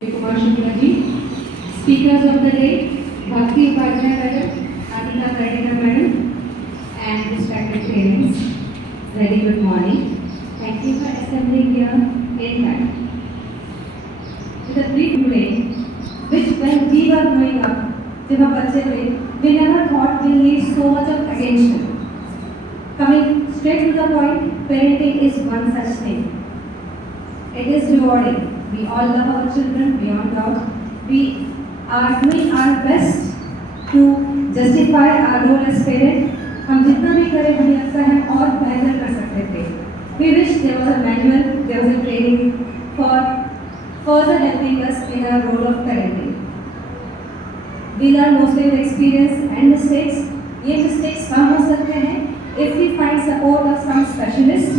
Kumar Shukla ji, speakers of the day, Bhakti Upadhyay Madam, Adita Karnika Madam, and respected parents, very good morning. Thank you for assembling here in time. With a brief today, which when we were growing up, जब हम बच्चे थे, we never thought we need so much of attention. Coming straight to the point, parenting is one such thing. It is rewarding. We all love our children beyond doubt. We are doing our best to justify our role as parent. हम जितना भी करें हमें लगता है और बेहतर कर सकते थे. We wish there was a manual, there was a training for further helping us in our role of parenting. We learn mostly with experience and mistakes. ये mistakes कम हो सकते हैं if we find support of some specialist.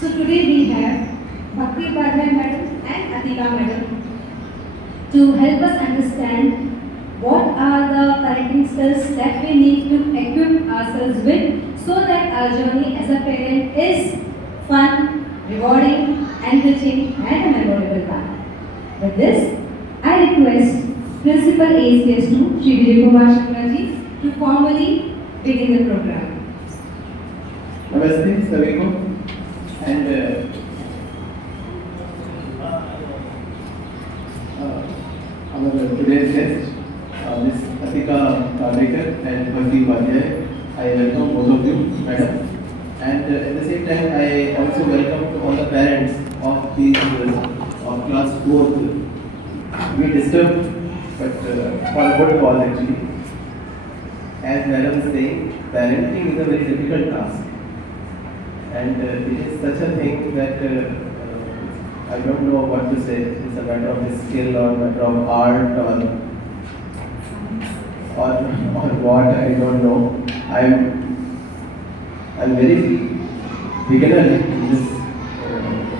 So today we have Bhakti Upadhyay Madam and Adita Madam to help us understand what are the parenting skills that we need to equip ourselves with so that our journey as a parent is fun, rewarding, enriching and a memorable one. With this, I request Principal ACS2 Shri Vijay Kumar Shukla ji to formally begin the program. Namaste सभी को and our today's guest, Ms. Atika Karnikar and Bhakti Upadhyay. I welcome both of you, madam. And at the same time, I also welcome all the parents of these of class 4th. We disturbed, but for a good cause actually. As madam is saying, parenting is a very difficult task, and it is such a thing that I don't know what to say. It's a matter of skill or matter of art or what, I don't know. I'm very beginner in this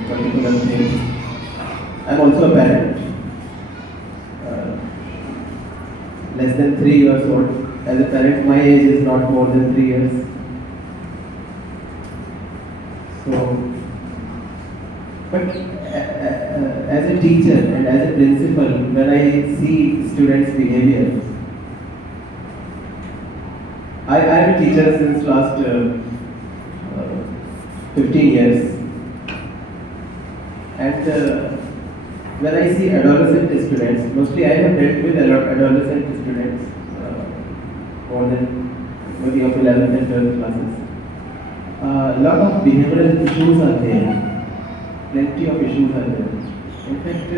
particular thing. I'm also a parent. Less than 3 years old. As a parent, my age is not more than 3 years. So, but as a teacher and as a principal, when I see students' behavior, I am a teacher since last 15 years, and when I see adolescent students, mostly I have dealt with adolescent students more than maybe of 11th and 12th classes. A lot of behavioral issues are there. Plenty of issues are there. In fact,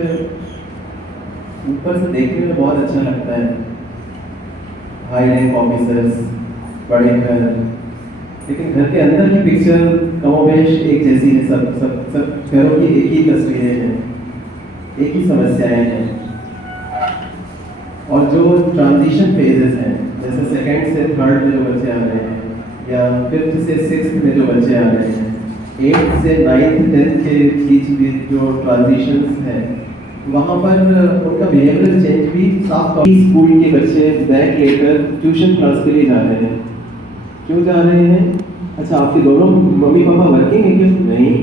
ऊपर से देखने में बहुत अच्छा लगता है. High rank officers, बड़े घर, लेकिन घर के अंदर की पिक्चर कमोबेश एक जैसी है. सब घरों की एक ही तस्वीरें हैं, एक ही समस्याएं हैं. और जो ट्रांजिशन फेजेस हैं, जैसे सेकंड से थर्ड में जो बच्चे आ रहे हैं, या फिफ्थ से सिक्स्थ में जो बच्चे आ रहे हैं, 8th से 9th 10th के बीच में जो ट्रांजिशंस हैं, वहाँ पर उनका बिहेवियरल चेंज भी साफ तौर पर. स्कूल के बच्चे बैग लेकर ट्यूशन क्लास के लिए जा रहे हैं. क्यों जा रहे हैं? अच्छा, आपके दोनों मम्मी पापा वर्किंग है क्या? नहीं,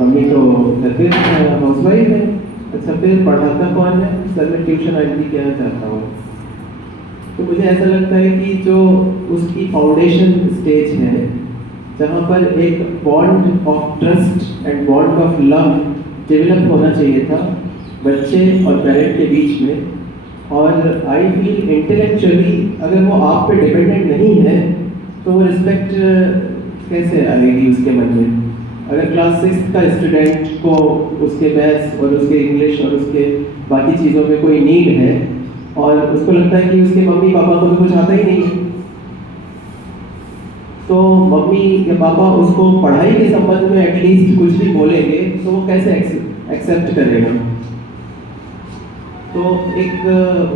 मम्मी तो घर पे हाउसवाइफ है. अच्छा, फिर पढ़ाता कौन है? सर मैं ट्यूशन आईडी कहना चाहता हूँ. तो मुझे ऐसा लगता है कि जो उसकी फाउंडेशन स्टेज है, जहाँ पर एक bond of trust and bond of love develop होना चाहिए था बच्चे और पेरेंट के बीच में. और आई फील इंटेलेक्चुअली अगर वो आप पे डिपेंडेंट नहीं है तो वो रिस्पेक्ट कैसे आएगी उसके मन में. अगर क्लास 6 का स्टूडेंट को उसके मैथ्स और उसके इंग्लिश और उसके बाकी चीज़ों में कोई नीड है और उसको लगता है कि उसके मम्मी पापा को तो कुछ आता ही नहीं है, तो मम्मी या पापा उसको पढ़ाई के संबंध में एटलीस्ट कुछ भी बोलेंगे तो वो कैसे एक्सेप्ट करेगा. तो एक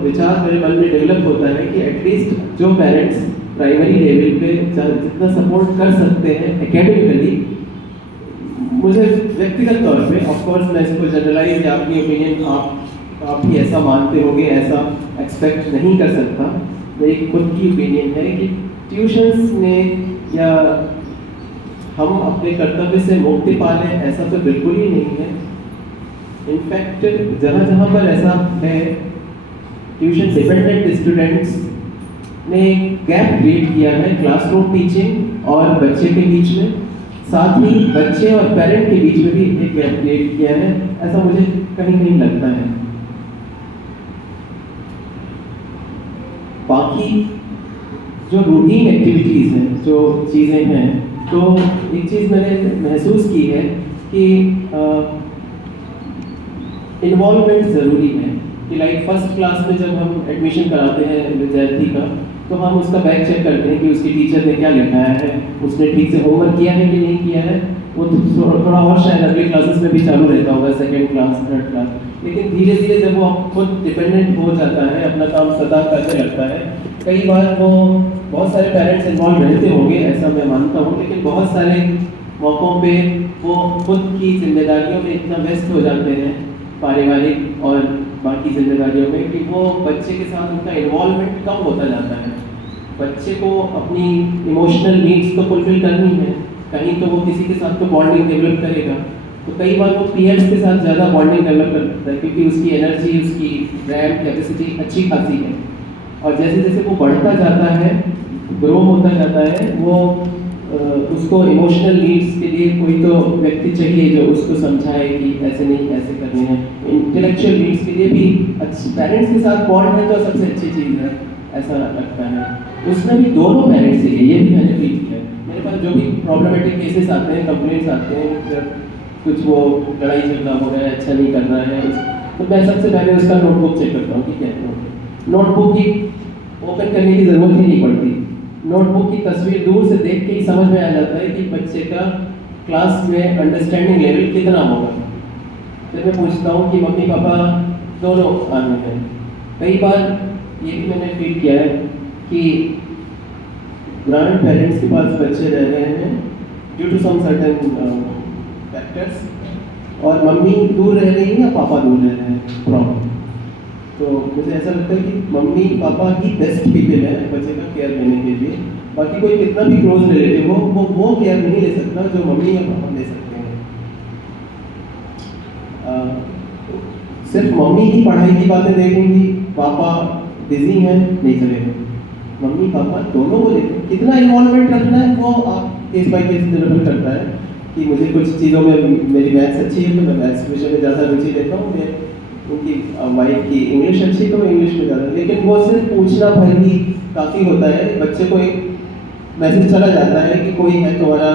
विचार मेरे मन में डेवलप होता है कि एटलीस्ट जो पेरेंट्स प्राइमरी लेवल पे जितना सपोर्ट कर सकते हैं एकेडमिकली, मुझे व्यक्तिगत तौर पे, ऑफ कोर्स मैं इसको जनरलाइज या अपनी ओपिनियन आप भी ऐसा मानते होंगे, ऐसा एक्सपेक्ट नहीं कर सकता. मेरी खुद की ओपिनियन है कि ट्यूशन्स में या हम अपने कर्तव्य से मुक्ति पा लें, ऐसा तो बिल्कुल ही नहीं है. इनफैक्ट जहाँ जहाँ पर ऐसा है, ट्यूशन डिपेंडेंट स्टूडेंट्स ने गैप क्रिएट किया है क्लासरूम टीचिंग और बच्चे के बीच में, साथ ही बच्चे और पेरेंट के बीच में भी एक गैप क्रिएट किया है, ऐसा मुझे कहीं कहीं लगता है। बाकी जो रूटीन एक्टिविटीज़ हैं, जो चीज़ें हैं, तो एक चीज़ मैंने महसूस की है कि इन्वॉल्वमेंट ज़रूरी है कि लाइक फर्स्ट क्लास में जब हम एडमिशन कराते हैं विद्यार्थी का, तो हम उसका बैग चेक करते हैं कि उसकी टीचर ने क्या लिखाया है, उसने ठीक से होमवर्क किया है कि नहीं किया है। वो थोड़ा और शायद अगली क्लासेस में भी चालू रहता होगा, सेकेंड क्लास, थर्ड क्लास, लेकिन धीरे धीरे जब वो खुद डिपेंडेंट हो जाता है, अपना काम स्वतः करने लगता है, कई बार वो बहुत सारे पेरेंट्स इन्वॉल्व रहते होंगे, ऐसा मैं मानता हूँ, लेकिन बहुत सारे मौक़ों पे वो खुद की जिम्मेदारियों में इतना व्यस्त हो जाते हैं, पारिवारिक और बाकी जिम्मेदारियों में, कि वो बच्चे के साथ उनका इन्वॉल्वमेंट कम होता जाता है। बच्चे को अपनी इमोशनल नीड्स तो फुलफिल करनी है, कहीं तो वो किसी के साथ तो बॉन्डिंग डेवलप करेगा, तो कई बार वो पीयर्स के साथ ज़्यादा बॉन्डिंग डेवलप करता है, क्योंकि उसकी एनर्जी, उसकी रैम कैपेसिटी अच्छी खासी है। और जैसे जैसे वो बढ़ता जाता है, ग्रो होता जाता है, वो उसको इमोशनल नीड्स के लिए कोई तो व्यक्ति चाहिए जो उसको समझाए कि ऐसे नहीं, ऐसे करने हैं। इंटेलेक्चुअल नीड्स के लिए भी अच्छी पेरेंट्स के साथ बॉन्ड है तो सबसे अच्छी चीज़ है, ऐसा लगता है। उसमें भी दोनों पेरेंट्स चाहिए, ये भी मैंने फील किया है। मेरे पास जो भी प्रॉब्लमेटिक केसेस आते हैं, कंप्लेंट्स आते हैं, जब कुछ वो लड़ाई झगड़ा हो रहा है, अच्छा नहीं कर रहा है, तो मैं सबसे पहले उसका नोटबुक चेक करता हूँ कि क्या है। नोटबुक की ओपन करने की ज़रूरत ही नहीं पड़ती, नोटबुक की तस्वीर दूर से देख के ही समझ में आ जाता है कि बच्चे का क्लास में अंडरस्टैंडिंग लेवल कितना होगा। फिर मैं पूछता हूँ कि मम्मी पापा दोनों आने हैं। कई बार ये भी मैंने फील किया है कि ग्रैंड पेरेंट्स के पास बच्चे रह रहे हैं due to some certain factors, और मम्मी दूर रह रही है या पापा दूर रह रहे हैं प्रॉब्लम। तो मुझे ऐसा लगता है कि मम्मी पापा ही बेस्ट पीपल है बच्चे का केयर लेने के लिए। बाकी कोई कितना भी क्लोज रिलेटिव हो, वो केयर नहीं ले सकता जो मम्मी या पापा ले सकते हैं। सिर्फ मम्मी ही पढ़ाई की बातें देखेंगी, पापा बिजी हैं, नहीं चलेगा। मम्मी पापा दोनों को देखें, कितना इन्वॉल्वमेंट रखना है वो आप केस बाय केस निर्भर करता है। कि मुझे कुछ चीज़ों में मेरी मैथ्स अच्छी है तो मैं मैथ्स विषय में ज़्यादा रुचि लेता हूँ, मैं उनकी वाइफ की इंग्लिश अच्छी तो इंग्लिश में ज़्यादा, लेकिन वो सिर्फ पूछना भर ही काफ़ी होता है। बच्चे को एक मैसेज चला जाता है कि कोई है तुम्हारा,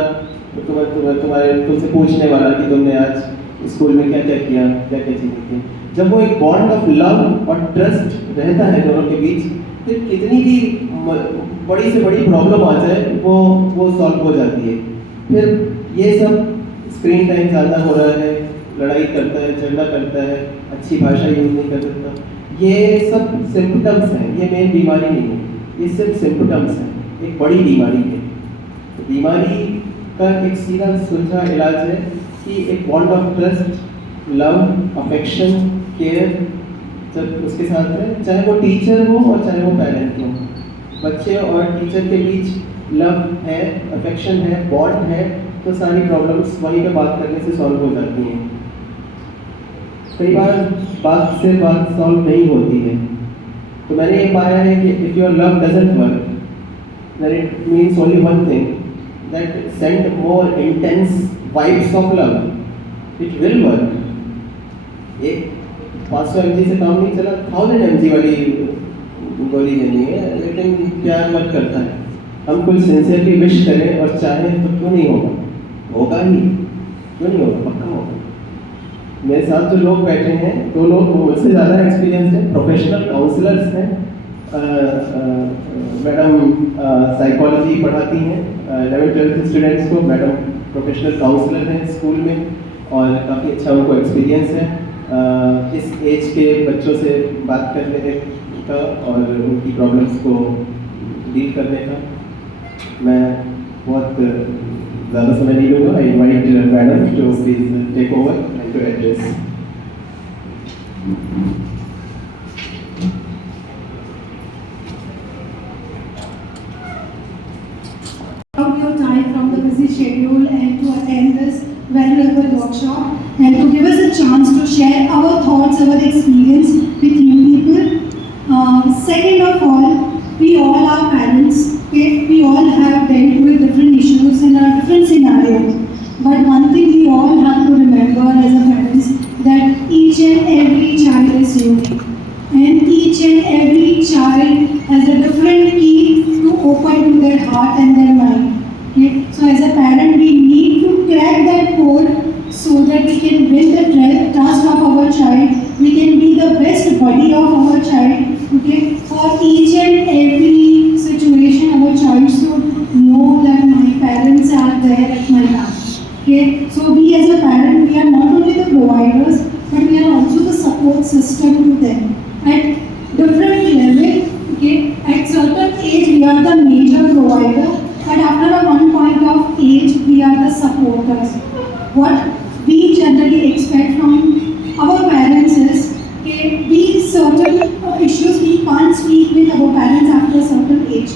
तुम्हारे तुमसे पूछने वाला कि तुमने आज स्कूल में क्या क्या किया, क्या क्या चीज़ें की। जब वो एक बॉन्ड ऑफ लव और ट्रस्ट रहता है दोनों के बीच, फिर कितनी भी बड़ी से बड़ी प्रॉब्लम आ जाए वो सॉल्व हो जाती है। फिर ये सब स्क्रीन टाइम ज़्यादा हो रहा है, लड़ाई करता है, झगड़ा करता है, अच्छी भाषा यूज़ नहीं कर सकता, ये सब सिम्पटम्स हैं, ये मेन बीमारी नहीं है, ये सिर्फ सिम्पटम्स हैं, एक बड़ी बीमारी है। तो बीमारी का एक सीधा सुलझा इलाज है कि एक bond of trust, love, affection, care जब उसके साथ है, चाहे वो टीचर हो और चाहे वो पेरेंट हो। बच्चे और टीचर के बीच लव है, अफेक्शन है, बॉन्ड है, तो सारी प्रॉब्लम्स वहीं पे बात करने से सॉल्व हो जाती हैं। कई बार बात से बात सॉल्व नहीं होती है, तो मैंने ये पाया है कि if your love doesn't work, then it means only one thing, that send more intense vibes of love, it will work. एक 500 mg से काम नहीं चला, 1000 mg वाली गोली देनी है, लेकिन प्यार वर्क करता है। हम कुछ सिंसियरली विश करें और चाहें तो क्यों नहीं होगा, होगा ही, क्यों नहीं होगा, पक्का होगा। मेरे साथ जो लोग बैठे हैं, दो लोग मुझसे ज़्यादा एक्सपीरियंस हैं, प्रोफेशनल काउंसलर्स हैं, मैडम साइकोलॉजी पढ़ाती हैं 11th-12th स्टूडेंट्स को, मैडम प्रोफेशनल काउंसलर हैं स्कूल में, और काफ़ी अच्छा उनको एक्सपीरियंस है इस एज के बच्चों से बात करने का और उनकी प्रॉब्लम्स को डील करने का। मैं बहुत ज़्यादा समय नहीं लूँगा, I invite madam to please take over and to address. Out your time from the busy schedule and to attend this valuable workshop and to give us a chance to share what's our experience with you people. Second of all, we all are parents. Okay? We all have dealt with different issues in our different scenarios. But one thing we all have to remember as a parents, that each and every child is unique. And each and every child has a different key to open to their heart and their mind. Okay? So as a parent, we need to crack that code so that we can win the trust of our child. We can be the best buddy of our child. Okay? For each and every situation, our child should know that my parents are there at my back. Okay? So we as a parent, we are not only the providers, but we are also the support system to them. At different level, okay, at certain age we are the major provider, and after a one point of age we are the supporters. What we generally expect from our parents is, okay, we certain issues we can't speak with our parents after a certain age.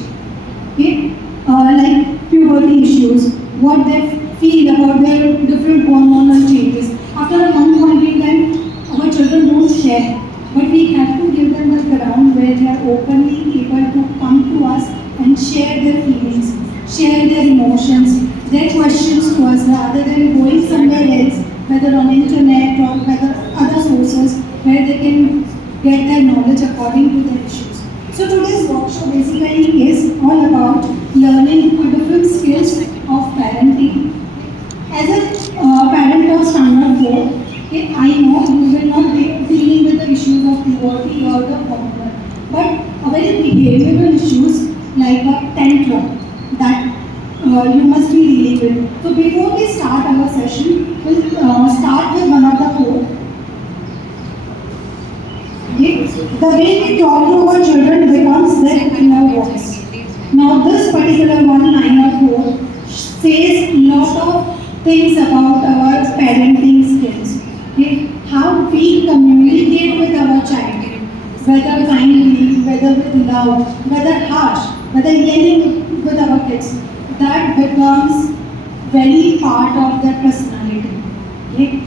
Okay, like puberty issues, what they feel about their different hormonal changes. After a one point in time, our children don't share. But we have to give them the ground where they are openly able to come to us and share their feelings, share their emotions, their questions to us rather than going somewhere else, whether on internet or whether other sources where they can get their knowledge according to their issues. So today's workshop basically is all about learning different skills of parenting. As a parent of standard 4, okay, I know you will not be dealing with the issues of puberty or the hormonal, but a very behavioral issues like a tantrum that you must be dealing with. So before we start our session, we'll start with one of the quote. Okay? The way we talk to our children becomes their inner voice. Now this particular one line of quote says lot of things about our parenting skills. Okay? How we communicate with our child, whether kindly, whether with love, whether harsh, whether yelling with our kids, that becomes very part of their personality. Okay?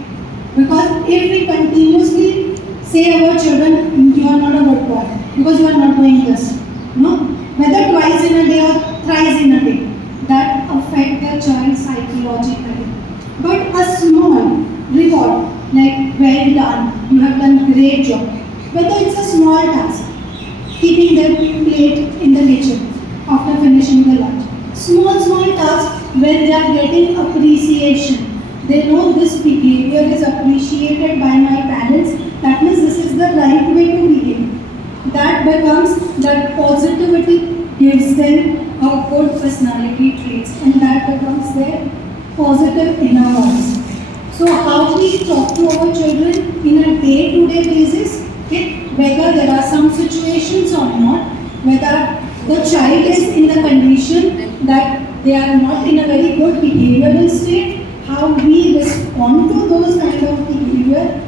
Because if we continuously say our children, you are not a good boy because you are not doing this, no, whether twice in a day or thrice in a day, that affect the child psychologically. But a small reward, like well done, you have done great job, whether it's a small task, keeping their plate in the kitchen after finishing the lunch, small tasks when they are getting appreciation, they know this behavior is appreciated by my parents, that means this is the right way to behave. That becomes, that positivity gives them a good personality traits, and that becomes their positive inner voice. So how we talk to our children in a day-to-day basis, okay, whether there are some situations or not, whether the child is in the condition that they are not in a very good behavioral state, how we respond to those kind of behavior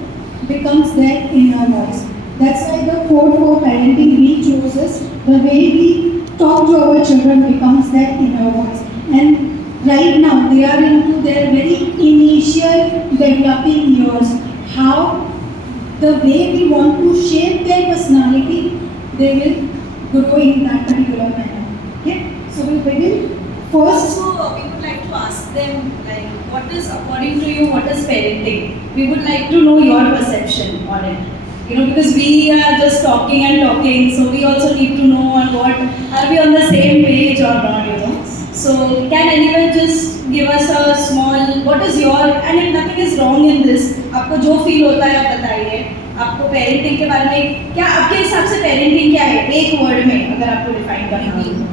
becomes their inner voice. That's why the code for parenting we chose is the way we talk to our children becomes their inner voice. And right now they are into their very initial developing years. How the way we want to shape their personality, they will grow in that particular manner. Okay? So we'll begin. First, Also, we would like to ask them, like, what is, according to you, what is parenting? We would like to know your perception on it. You know, because we are just talking and talking, so we also need to know on what, are we on the same page or not, you know. So, can anyone just give us a small, what is your, and if nothing is wrong in this, आपको जो feel होता है आप बताइए, आपको parenting के बारे में, क्या आपके हिसाब से parenting क्या है, एक word में, अगर आपको define करना हो.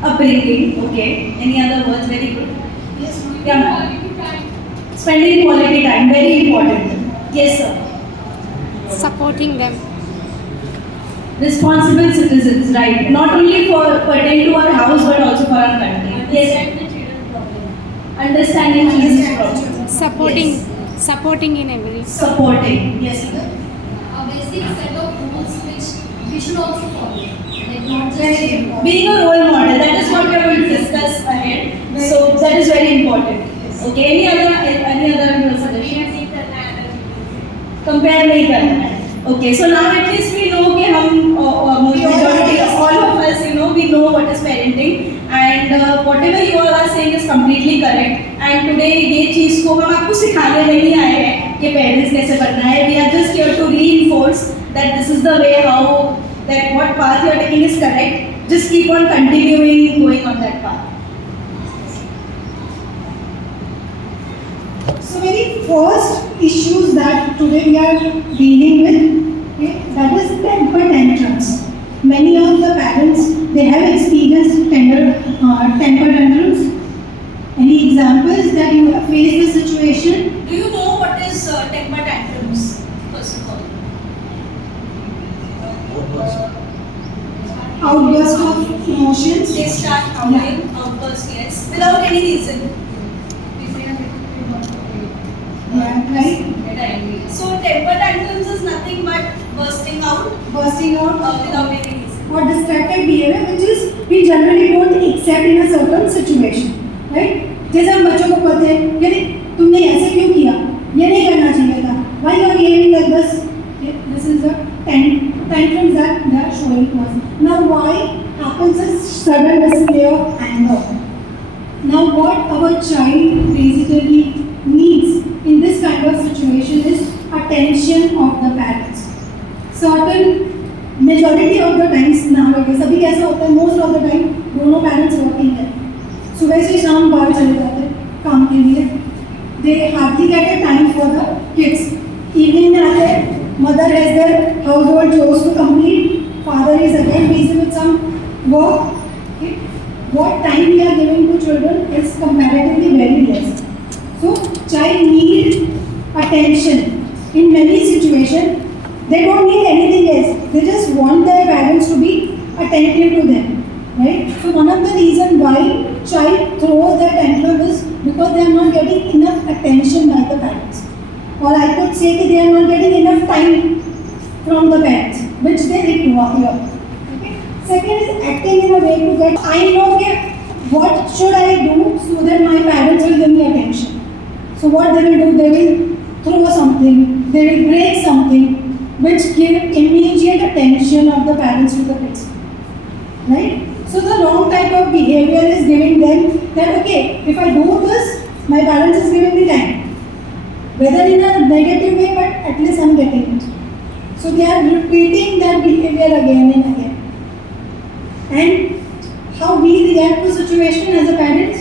Upbringing, okay. Any other words? Very good. yes, Yeah, ma'am. Spending quality time, very important. Yes, sir. Supporting them. Responsible citizens, right? Not only for pertain to our house, but also for our country. Yes. Understanding children's problems. Supporting in every. Supporting. Yes. A basic set of rules which we should also follow. Like not just Being a role model, that is what we are going to discuss ahead. So that is very important. Okay. Any other suggestions? Compare नहीं करना है. Okay, so now at least we know कि हम majority all of us we know what is parenting and whatever you all are saying is completely correct and today ये चीज़ को हम आपको सिखाने नहीं आए हैं कि parents कैसे बनना है. We are just here to reinforce that this is the way how that what path you are taking is correct. Just keep on continuing going on that path. So very first issues that today we are dealing with, okay, that is temper tantrums. Many of the parents, they have experienced temper tantrums. Any examples that you have faced the situation? Do you know what is temper tantrums? First of all, Outburst of emotions. they start howling, outburst, yes, without any reason. Yeah, right. So temper tantrums is nothing but bursting out Bursting out without any reason. or distracted behavior, which is we generally don't accept in a certain situation, right? जैसे हम बच्चों को कहते हैं, यानी तुमने ऐसे क्यों किया? ये नहीं करना चाहिए था. Why you are behaving like this? This is the tantrums that they are showing to us. Now, why happens a sudden display of anger? Now, what our child basically needs in this kind of situation is attention of the parents. Certain majority of the times nowadays सभी कैसा होता है, most of the time दोनों parents working है, सुबह से शाम बाहर चले जाते हैं काम के लिए. They hardly get a time for the kids. Evening में आते हैं, mother has their household chores to complete, father is again busy with some work. Okay? What time we are giving to children is comparatively very less. So child need attention in many situations. They don't need anything else. They just want their parents to be attentive to them, right? So one of the reason why child throws their tantrum is because they are not getting enough attention by the parents, or I could say that they are not getting enough time from the parents, which they require. Okay. Second is acting in a way to get. I know that what should I do so that my parents will give me attention. So what they will do, they will throw something, they will break something, which give immediate attention of the parents to the kids, right? So the wrong type of behavior is giving them that, okay, if I do this, my parents is giving me time, whether in a negative way, but at least I'm getting it. So they are repeating that behavior again and again. And how we react to situation as a parents?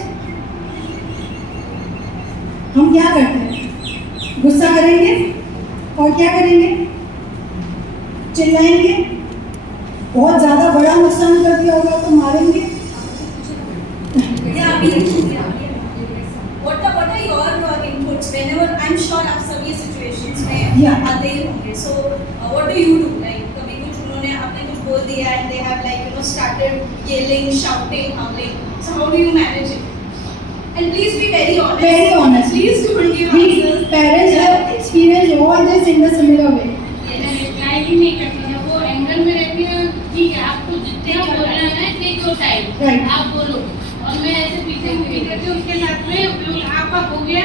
हम क्या करते हैं? गुस्सा करेंगे और क्या करेंगे? चिल्लाएंगे. बहुत ज़्यादा बड़ा नुकसान कर दिया होगा तो मारेंगे. Yeah, what are your inputs whenever I'm sure आप सभी situations में Yeah. आते ही होंगे. So what do you do? Like कभी कुछ उन्होंने आपने कुछ बोल दिया and they have started yelling, shouting, howling. So how do you manage it? And please be very honest. Very honest. Please don't give We answers. parents have experienced all this in the similar way. Reply ही नहीं करती है, वो anger में रहती है. ठीक है, आपको जितना बोलना है टेक योर टाइम, Right. आप बोलो. और मैं ऐसे पीछे मूवी करती हूँ उसके साथ में, बिल्कुल आपका हो गया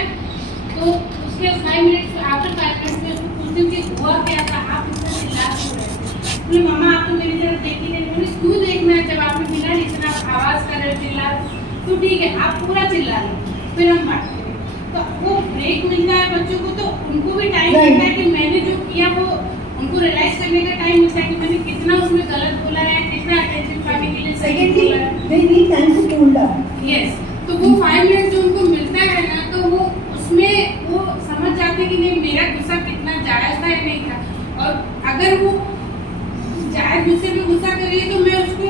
तो उसके 5 मिनट आफ्टर 5 मिनट में उसको पूछती हूँ कि हुआ क्या था, आप इतना चिल्ला क्यों रहे थे. बोले मम्मा आप तो मेरी तरफ देखी नहीं. बोले क्यों देखना है, जब आपने बिना इतना आवाज़ कर रहे चिल्ला तो ठीक है आप पूरा चिल्ला लो, फिर हम बात करें. तो वो ब्रेक मिलता है बच्चों को, तो उनको भी टाइम Right. मिलता है कि मैंने जो किया वो उनको रियलाइज करने का टाइम मिलता है कि मैंने कितना उसमें गलत बोला है, कितना अटेंशन पाने के लिए सही Secondly, बोला है. they need time to cool down. Yes, तो वो 5 मिनट जो उनको मिलता है ना, तो वो उसमें वो समझ जाते हैं कि नहीं मेरा गुस्सा कितना जायज़ था या नहीं था. और अगर वो जायज़ गुस्से में गुस्सा कर रही है तो मैं उसको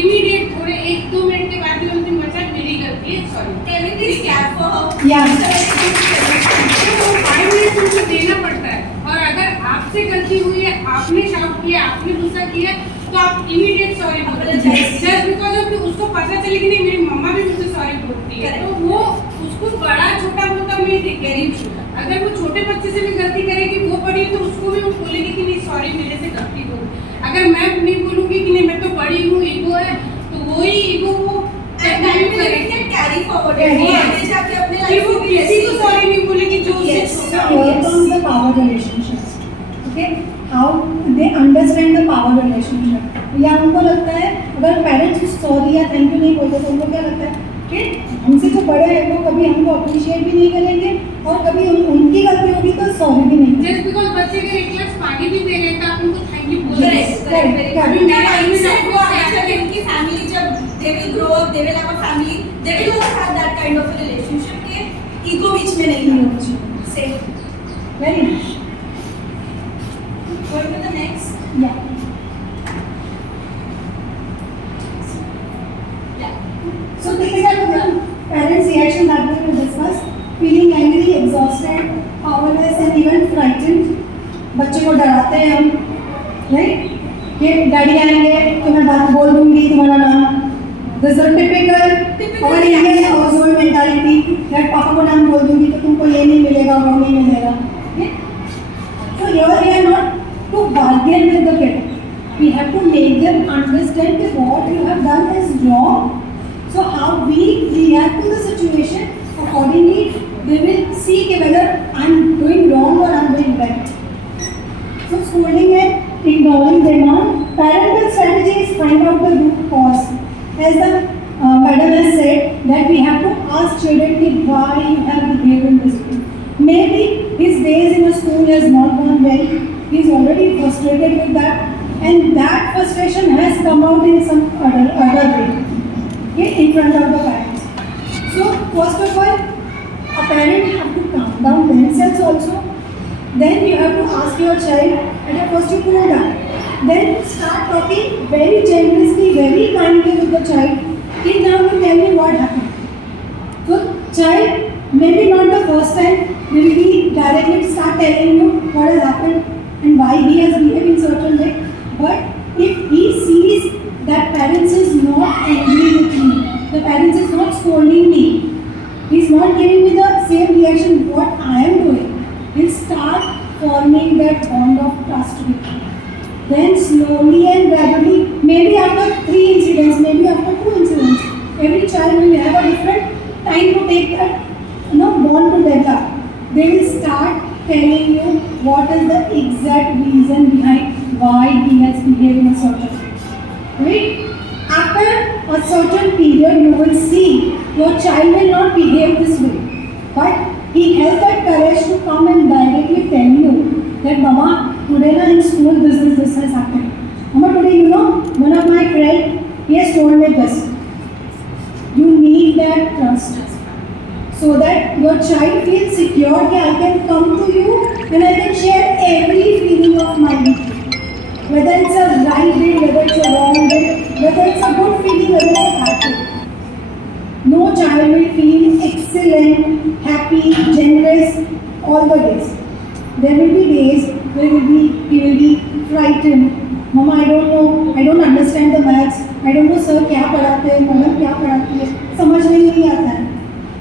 इमीडिएट थोड़े 1-2 मिनट के बाद ही बोलती हूँ बच्चा मेरी गलती है, sorry. Can you please clap for her? Yeah. तो 5 मिनट उनको देना पड़ता है. और अगर आपसे गलती हुई है, आपने शाउट किया, आपने गुस्सा किया, तो आप इमीडिएट सॉरी बोलो. जस्ट बिकॉज ऑफ उसको पता चले कि नहीं मेरी मम्मा भी मुझसे सॉरी बोलती है, तो वो उसको बड़ा छोटा बोलता मैं देख रही हूँ. अगर वो छोटे बच्चे से भी गलती करेगी, वो बड़ी है तो उसको भी वो बोलेगी कि नहीं सॉरी मेरे से गलती हो गई. अगर मैं नहीं बोलूँगी कि नहीं मैं तो बड़ी हूँ, ईगो है, तो वही ईगो वो Carry forward. Carry वो on. आगे जाके अपने कि life वो में भी किसी को ऐसे सॉरी नहीं बोलेगी जो उससे Yes. छोटा Work हो. on the power relationships. Okay, how they understand the power relationship. या उनको लगता है अगर पेरेंट्स सॉरी या थैंक यू नहीं बोलते तो उनको क्या लगता है कि हमसे जो बड़े हैं वो कभी हमको अप्रिशिएट भी नहीं करेंगे और कभी उनकी गलती होगी तो सॉरी भी नहीं करेंगे. जस्ट बिकॉज बच्चे के एक गिलास पानी भी दे रहे थे आप उनको थैंक यू बोल रहे Correct, हैं. correct, very good. अभी मेरे That time में mindset आपको वो क्या आया था कि उनकी family जब they will grow up, they will have a family, they will also have that kind of a relationship के ego बीच में नहीं है. Same. Very nice. Going to the next. या Yeah. So these are the parents' reaction that we will discuss. Feeling angry, exhausted, powerless and even frightened. बच्चे को डराते हैं हम, राइट? कि डैडी आएंगे तो मैं बात बोल दूंगी तुम्हारा नाम. This is a typical और Indian household mentality that पापा को नाम बोल दूंगी तो तुमको ये नहीं मिलेगा वो नहीं मिलेगा. So here we are not to bargain with the kid. We have to make them understand that what you have done is wrong. So how we react to the situation accordingly, they will see whether I'm doing wrong or I'm doing right. So scolding and ignoring demand, parental strategy is find out the root cause. As the madam has said that we have to ask children why you have behaved in this way. Maybe his days in the school has not gone well. He is already frustrated with that, and that frustration has come out in some other way, okay, in front of the parents. So first of all, a parent have to calm down themselves also. Then you have to ask your child, and first you cool down. Then start talking very generously, very kindly with the child. Till now you tell me what happened. So child, maybe not the first time, will be directly start telling you what has happened and why he has behaved in certain way. But if he sees that parents is not angry with me, the parents is not scolding me, he is not giving me the same reaction what I am doing, he'll start forming that bond of trust with me. Then slowly and gradually, maybe after 3 incidents, maybe after 2 incidents, every child will have a different time to take that bond to develop. They will start telling you what is the exact reason behind why he has behaved in a certain way. Right? After a certain period, you will see your child will not behave this way, but he has that courage to come and directly tell you that Mama, today in school this has happened. Mama, today one of my friend, he has told me this. You need that trust so that your child feels secure that I can come to you and I can share every feeling of my life. Whether it's a right day, whether it's a wrong day, whether it's a good feeling, whether it's a bad feeling. No child will feel excellent, happy, generous all the days. There will be days where he will be frightened. Mama, I don't know, I don't understand the maths. I don't know sir क्या पढ़ाते हैं, madam क्या पढ़ाती है, समझ में नहीं आता है.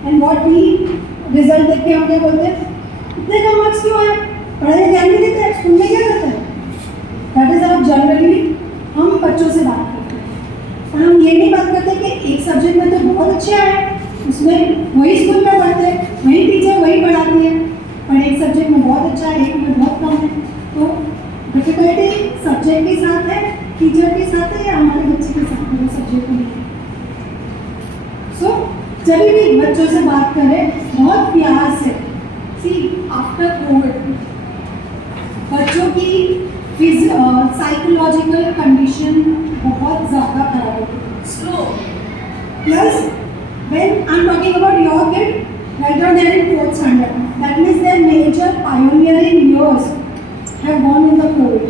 And what we result देख के हम क्या बोलते हैं, इतने कम मार्क्स क्यों आए, पढ़ाई में ध्यान नहीं देते हैं, स्कूल में क्या करते हैं. That is how generally हम बच्चों से बात करते हैं. और हम ये नहीं बात करते कि एक सब्जेक्ट में तो बहुत अच्छे आए, उसमें वही स्कूल में पढ़ते हैं, वही टीचर वही पढ़ाती है, और एक सब्जेक्ट में बहुत अच्छा है, एक में बहुत कम है. तो डिफिकल्टी सब्जेक्ट के साथ है, टीचर के साथ है, या हमारे बच्चे के साथ है, सब्जेक्ट में. सो जब भी बच्चों से बात करें बहुत प्यार से. सी आफ्टर कोविड बच्चों की साइकोलॉजिकल कंडीशन बहुत ज़्यादा खराब हो गई. Slow. Plus, when I'm talking about your kid, right now they're in 4th standard. That means their major pioneering years have gone in the COVID.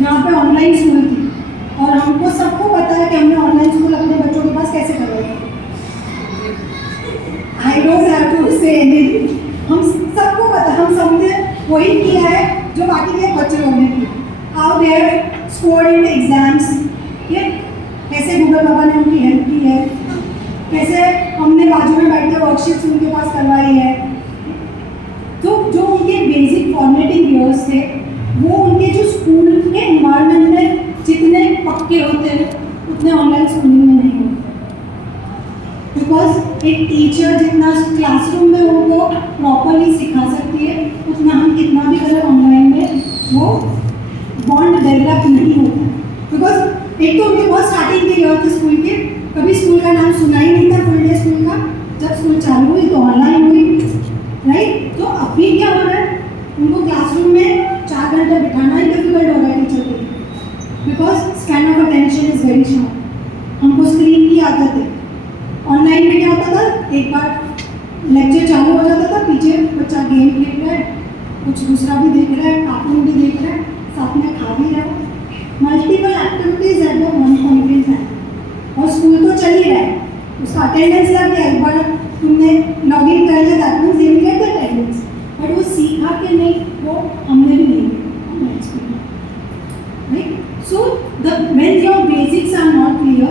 जहाँ पे ऑनलाइन स्कूल थी, और हमको सबको पता है कि हमने ऑनलाइन स्कूल अपने बच्चों के पास कैसे करवाया. I don't have to say anything. हम सबको पता, हम सबने वही किया है जो बाकी के बच्चे लोगों ने किया. How they have scored in exams, ये कैसे गूगल बाबा ने उनकी हेल्प की है, कैसे हमने बाजू में बैठ के वर्कशीट्स उनके पास करवाई है. तो जो उनके बेसिक फॉर्मेटिंग ईयर्स थे वो उनके जो स्कूल के एनवायरनमेंट में जितने पक्के होते हैं उतने ऑनलाइन स्कूलिंग में नहीं होते. बिकॉज एक टीचर जितना क्लासरूम में उनको प्रॉपरली सिखा सकती है उतना हम कितना भी करें ऑनलाइन में वो बॉन्ड डेवलप नहीं होता, बिकॉज एक तो उनके बहुत स्टार्टिंग के ईयर थे स्कूल के, कभी स्कूल का नाम सुना ही नहीं था फुल डे स्कूल का, जब स्कूल चालू हुई तो ऑनलाइन हुई, राइट। तो अभी क्या हो रहा है, उनको क्लासरूम में 4 घंटे बिठाना ही डिफिकल्ट हो रहा है टीचर के लिए, because span of attention is very short. हमको स्क्रीन की आदत है। ऑनलाइन में क्या होता था, एक बार लेक्चर चालू हो जाता था, पीछे बच्चा गेम खेल रहा है, कुछ दूसरा भी देख रहा है, कार्टून भी देख रहा है, साथ में खा भी रहा है, multiple activities at the one point in time, और स्कूल तो चल ही रहा है, उसका अटेंडेंस लग गया, एक बार तुमने लॉग इन कर लिया, that means you will get the attendance, but वो सीखा कि नहीं वो हमने भी नहीं किया, right. So when your basics are not clear,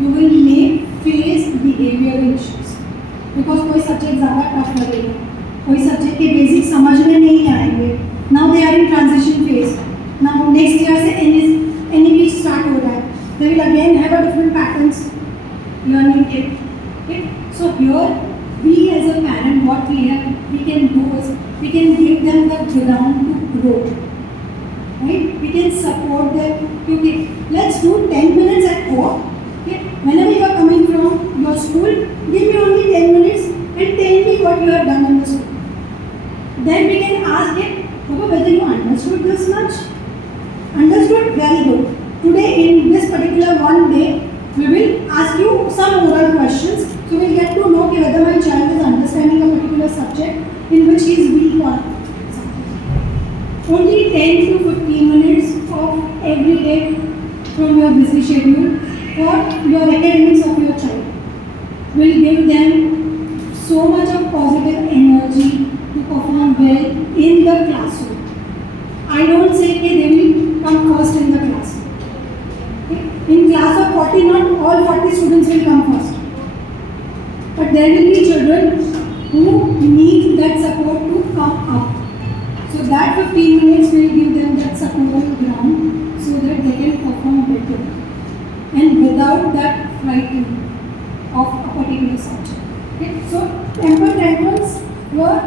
you will may face behavioral issues, because कोई सब्जेक्ट ज़्यादा टफ लगेगा, कोई सब्जेक्ट के बेसिक समझ में नहीं आएंगे। Now they are in transition phase, now next year से NEP स्टार्ट हो रहा है, they will again have a different patterns learning के, ठीक। So here we as a parent, what we can do is we can give them the ground to grow, right? We can support them. Okay, let's do 10 minutes at home. Okay, whenever you are coming from your school, give me only 10 minutes and tell me what you have done in the school. Then we can ask it, Baba, whether you understood this much. Understood? Very good. Today in this particular one day, we will ask you some oral questions, so we'll get to know whether my child is understanding a particular subject in which he is weak or not. Only 10 to 15 minutes of every day from your busy schedule for your academics of your child will give them so much of positive energy to perform well in the classroom. I don't say that they will come first in the class. Okay? In class of 40, not all 40 students will come first, but there will be children who need that support to come up. So that 15 minutes will give them that supportive ground so that they can perform better and without that frightened of a particular subject. Okay? So temper tantrums were,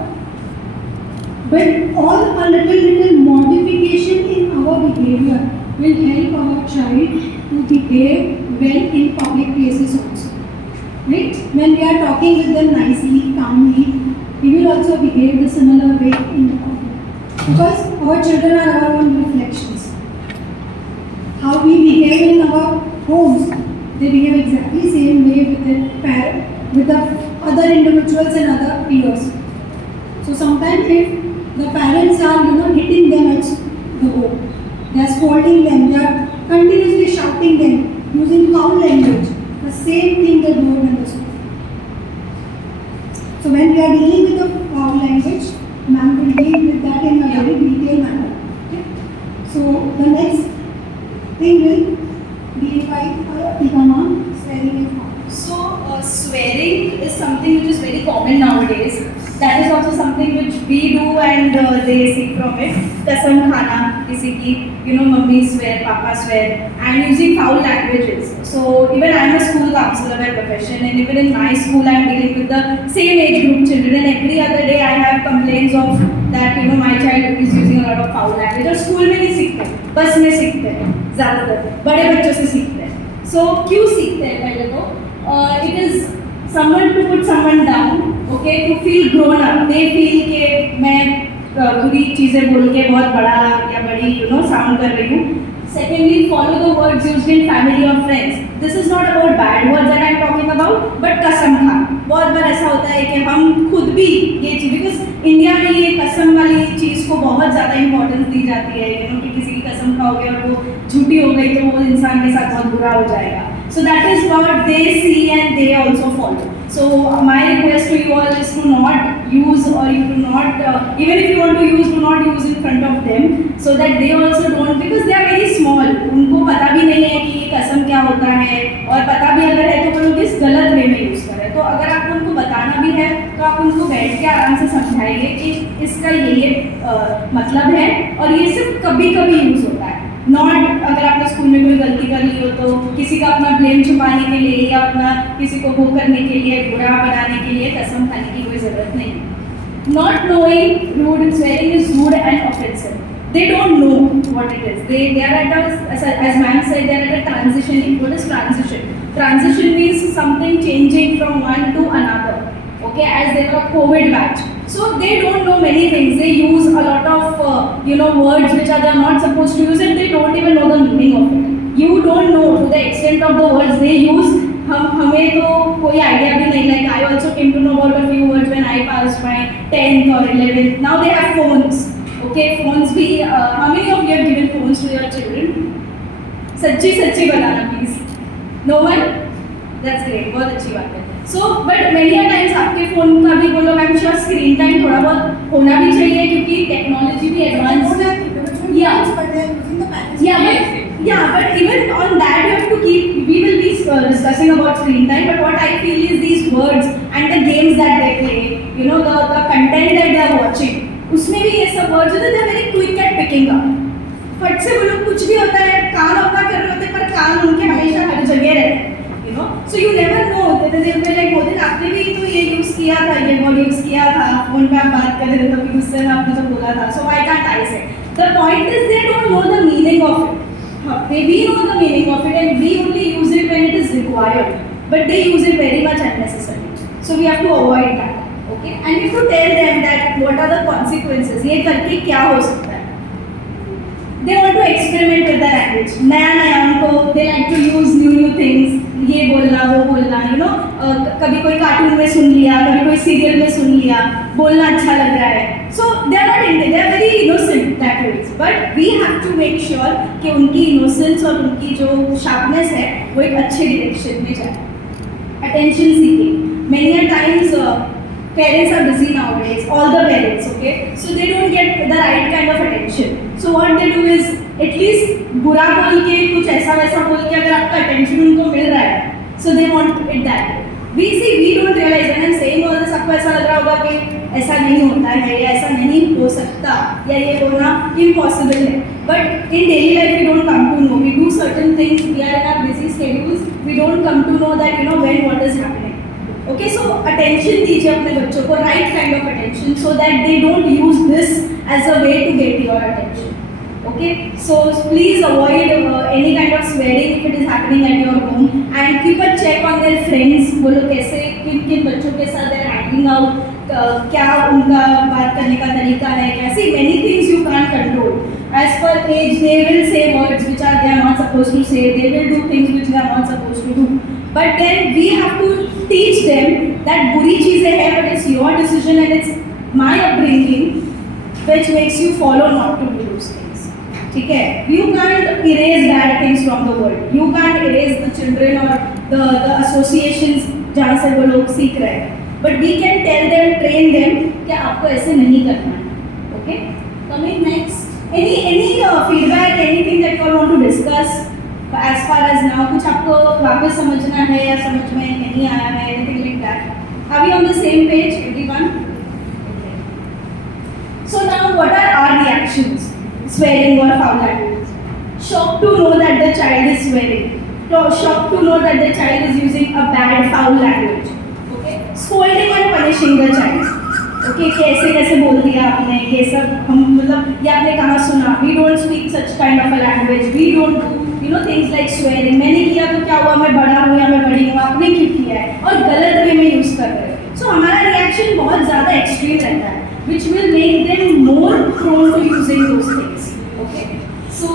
but all a little modification in our behavior will help our child to behave well in public places also. Right? When we are talking with them nicely, calmly, we will also behave the similar way in the public. Because our children are our own reflections. How we behave in our homes, they behave exactly same way with the other individuals and other peers. So sometimes if the parents are hitting them at the home, they are scolding them, they are continuously shouting them, using foul language, the same thing they do in the school. So when we are dealing with the foul language, ma'am will deal with that in a very detailed manner. Okay? So the next thing will be by Tikama, swearing is foul. So, swearing is something which is very common nowadays. That is also something which we do and they seek from it. Kasam khana, kisi ki, mummy swear, papa swear, and using foul languages. So, even I am a school counselor by profession, and even in my school I am dealing with the same age group children, and every other day I have complaints of that, my child is using a lot of foul language. और school में नहीं सीखते, बस में सीखते हैं, ज़्यादातर बड़े बच्चों से सीखते हैं. So, क्यों सीखते हैं पहले तो? It is someone to put someone down, okay, to feel grown up. They feel कि मैं बुरी चीज़ें बोल के बहुत बड़ा या बड़ी साउंड कर रही हूँ. Secondly, follow the words used in family or friends. This is not about bad words that I am talking about, but कसम खा. बहुत बार ऐसा होता है कि हम खुद भी ये चीज़, because इंडिया में ये कसम वाली चीज़ को बहुत ज़्यादा इम्पोर्टेंस दी जाती है, कि किसी की कसम खाओगे और वो झूठी हो गई तो वो इंसान के साथ बहुत बुरा हो जाएगा. So that is what they see and they also follow. So my request to you all is to not use, or you do not, even if you want to use, do not use in front of them, so that they also don't, because they are very small. उनको पता भी नहीं है कि ये कसम क्या होता है, और पता भी अगर है तो वो लोग इस गलत वे में यूज़ करें. तो अगर आपको उनको बताना भी है तो आप उनको बैठ के आराम से समझाइए कि इसका ये मतलब है और ये सिर्फ कभी कभी यूज़ होता है. नॉट अगर आपने स्कूल में कोई गलती कर ली हो तो किसी का अपना ब्लेम छुपाने के लिए या अपना किसी को वो करने के लिए, बुरा बनाने के लिए कसम खाने की कोई ज़रूरत नहीं. Not knowing rude, swearing is rude and offensive. they don't know what it is. They are at a, as ma'am said, they are at a transition. What is transition? Transition means something changing from one to another. Okay, as they were a COVID batch. So they don't know many things. They use a lot of words which are they are not supposed to use, and they don't even know the meaning of it. You don't know to the extent of the words they use. हमें तो कोई idea भी नहीं. Like I also came to know about a few words when I passed my 10th or 11th. Now they have phones. Okay, phones भी. How many of you have given phones to your children? सच्ची सच्ची बताना please. No one? That's great. बहुत अच्छी बात है. So, but many a times आपके phone का भी बोलो, I'm sure screen time थोड़ा बहुत होना भी चाहिए क्योंकि टेक्नोलॉजी भी एडवांस है. Yeah, but even on that you have to keep. We will be discussing about screen time. But what I feel is these words and the games that they play, the content that they are watching, उसमें भी ये सब words होते हैं. They are very quick at picking up. फट से वो लोग कुछ भी होता है, कान अपना कर रहे होते हैं, पर कान उनके हमेशा हर जगह रहते हैं. So you never know. They will be like, वो दिन आपने भी तो ये यूज किया था, ये वर्ड यूज किया था, फोन पे आप बात कर रहे थे तो कि उससे में आपने तो बोला था. So why can't I say? The point is they don't know the meaning of it. We know the meaning of it and we only use it when it is required. But they use it very much unnecessarily. So we have to avoid that. Okay? And we have to tell them that what are the consequences. ये करके क्या हो सकता है? They want to experiment with the language. नया उनको, they like to use new things. ये बोलना वो बोलना, कभी कोई कार्टून में सुन लिया, कभी कोई सीरियल में सुन लिया, बोलना अच्छा लग रहा है. So they are not into, they are very innocent that ways. But we have to make sure कि उनकी innocence और उनकी जो sharpness है वो एक अच्छे direction में जाए. Attention seeking. Many a times parents are busy nowadays. All the parents, okay? So they don't get the right kind of attention. So what they do is at least बुरा बोल के कुछ ऐसा वैसा बोल के अगर आपका attention उनको मिल रहा है, so they want it that way. We don't realize when I'm saying all this, आपको ऐसा लग रहा होगा कि ऐसा नहीं होता है या ऐसा नहीं हो सकता या ये होना impossible है. But in daily life we don't come to know. We do certain things. We are in our busy schedules. We don't come to know that when what is happening. Okay, so attention दीजिए अपने बच्चों को, right kind of attention, so that they don't use this as a way to get your attention. Okay, so please avoid any kind of swearing if it is happening at your home, and keep a check on their friends. वो लोग कैसे किन बच्चों के साथ they are hanging out, क्या उनका बात करने का तरीका है, कैसे many things you can't control. As per age, they will say words which they are not supposed to say. They will do things which they are not supposed to do. But then we have to teach them that बुरी चीजें हैं, but it's your decision and it's my upbringing which makes you follow not to do those things. ठीक है? You can't erase bad things from the world. You can't erase the children or the associations जहाँ से वो लोग सीख रहे हैं. But we can tell them, train them कि आपको ऐसे नहीं करना है. Okay? Coming next. Any feedback, anything that you all want to discuss as far as now? कुछ आपको वापस समझना है या समझ में नहीं आया है? Anything like that? Are we on the same page, everyone? Okay. So now, what are our reactions? Swearing or foul language. Shocked to know that the child is swearing. Shocked to know that the child is using a bad foul language. Okay. Scolding and punishing the child. Okay. कैसे बोल दिया आपने ये सब हम मतलब ये आपने कहाँ सुना? We don't speak such kind of a language. We don't do things like swearing. मैंने किया तो क्या हुआ? मैं बड़ा हूँ या मैं बड़ी हूँ? आपने क्यों किया है? और गलत वे में यूज कर रहे हैं. So हमारा reaction बहुत ज़्यादा extreme रहता है, which will make them more prone to using those things. Okay. So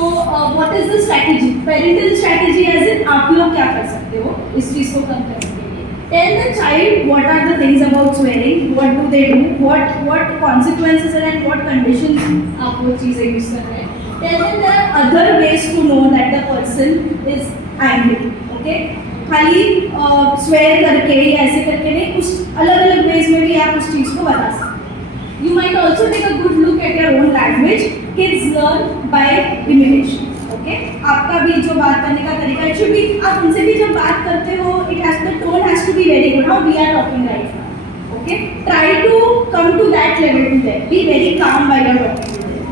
what is the strategy? Parental strategy as in आप लोग क्या कर सकते हो इस चीज़ को कम करने के लिए? Tell the child what are the things about swearing, what do they do, what consequences and what conditions आप वो चीज़ें यूज कर रहे हैं. Tell them there are other ways to know that the person is angry. Okay. खाली swear करके या ऐसे करके नहीं, कुछ अलग ways में भी आप उस चीज़ को बता सकते. You might also take a good look at your own language. Kids learn by imitation. Okay? आपका भी जो बात करने का तरीका it should be, आप उनसे भी जब बात करते हो, the tone has to be very good. How we are talking right now. Okay? Try to come to that level to them. Be very calm while you're talking to them.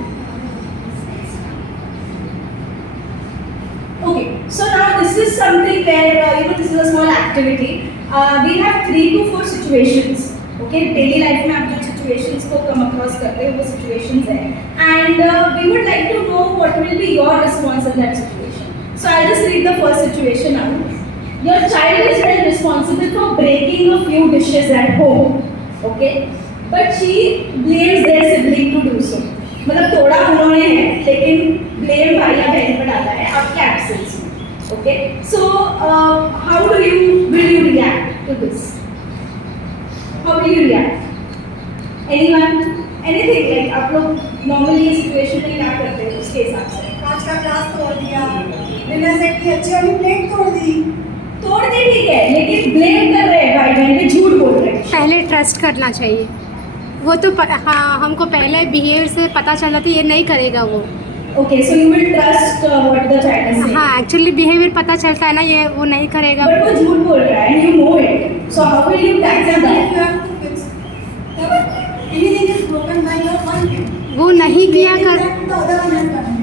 Okay. So now this is something where this is a small activity. We have 3 to 4 situations. Okay? Daily life में आप जो situations को come across करते हैं वो situations है and we would like to know what will be your response in that situation. So I just read the first situation out. Your child is held responsible for breaking a few dishes at home, okay, but she blames their sibling to do so. मतलब तोड़ा उन्होंने है लेकिन blame भाई या बहन पर डाला है आपके एब्सेंस में. Okay, so how will you react to this? How will you react? Anyone? Anything like आप लोग normally ये situation में क्या करते हैं उसके हिसाब से? आज का क्लास तोड़ दिया, डिनर सेट की अच्छी वाली प्लेट तोड़ दी. तोड़ दी ठीक है लेकिन ब्लेम कर रहे हैं भाई बहन के, झूठ बोल रहे हैं. पहले ट्रस्ट करना चाहिए. वो तो हाँ हमको पहले बिहेवियर से पता चला था ये नहीं करेगा वो. Okay, so you will trust what the child is saying. हाँ एक्चुअली बिहेवियर पता चलता है ना ये वो नहीं करेगा. But वो झूठ बोल रहा है and you know it. So how will you tackle that? You have to fix. Anything is broken by your one thing. वो नहीं किया कर, The other one has done.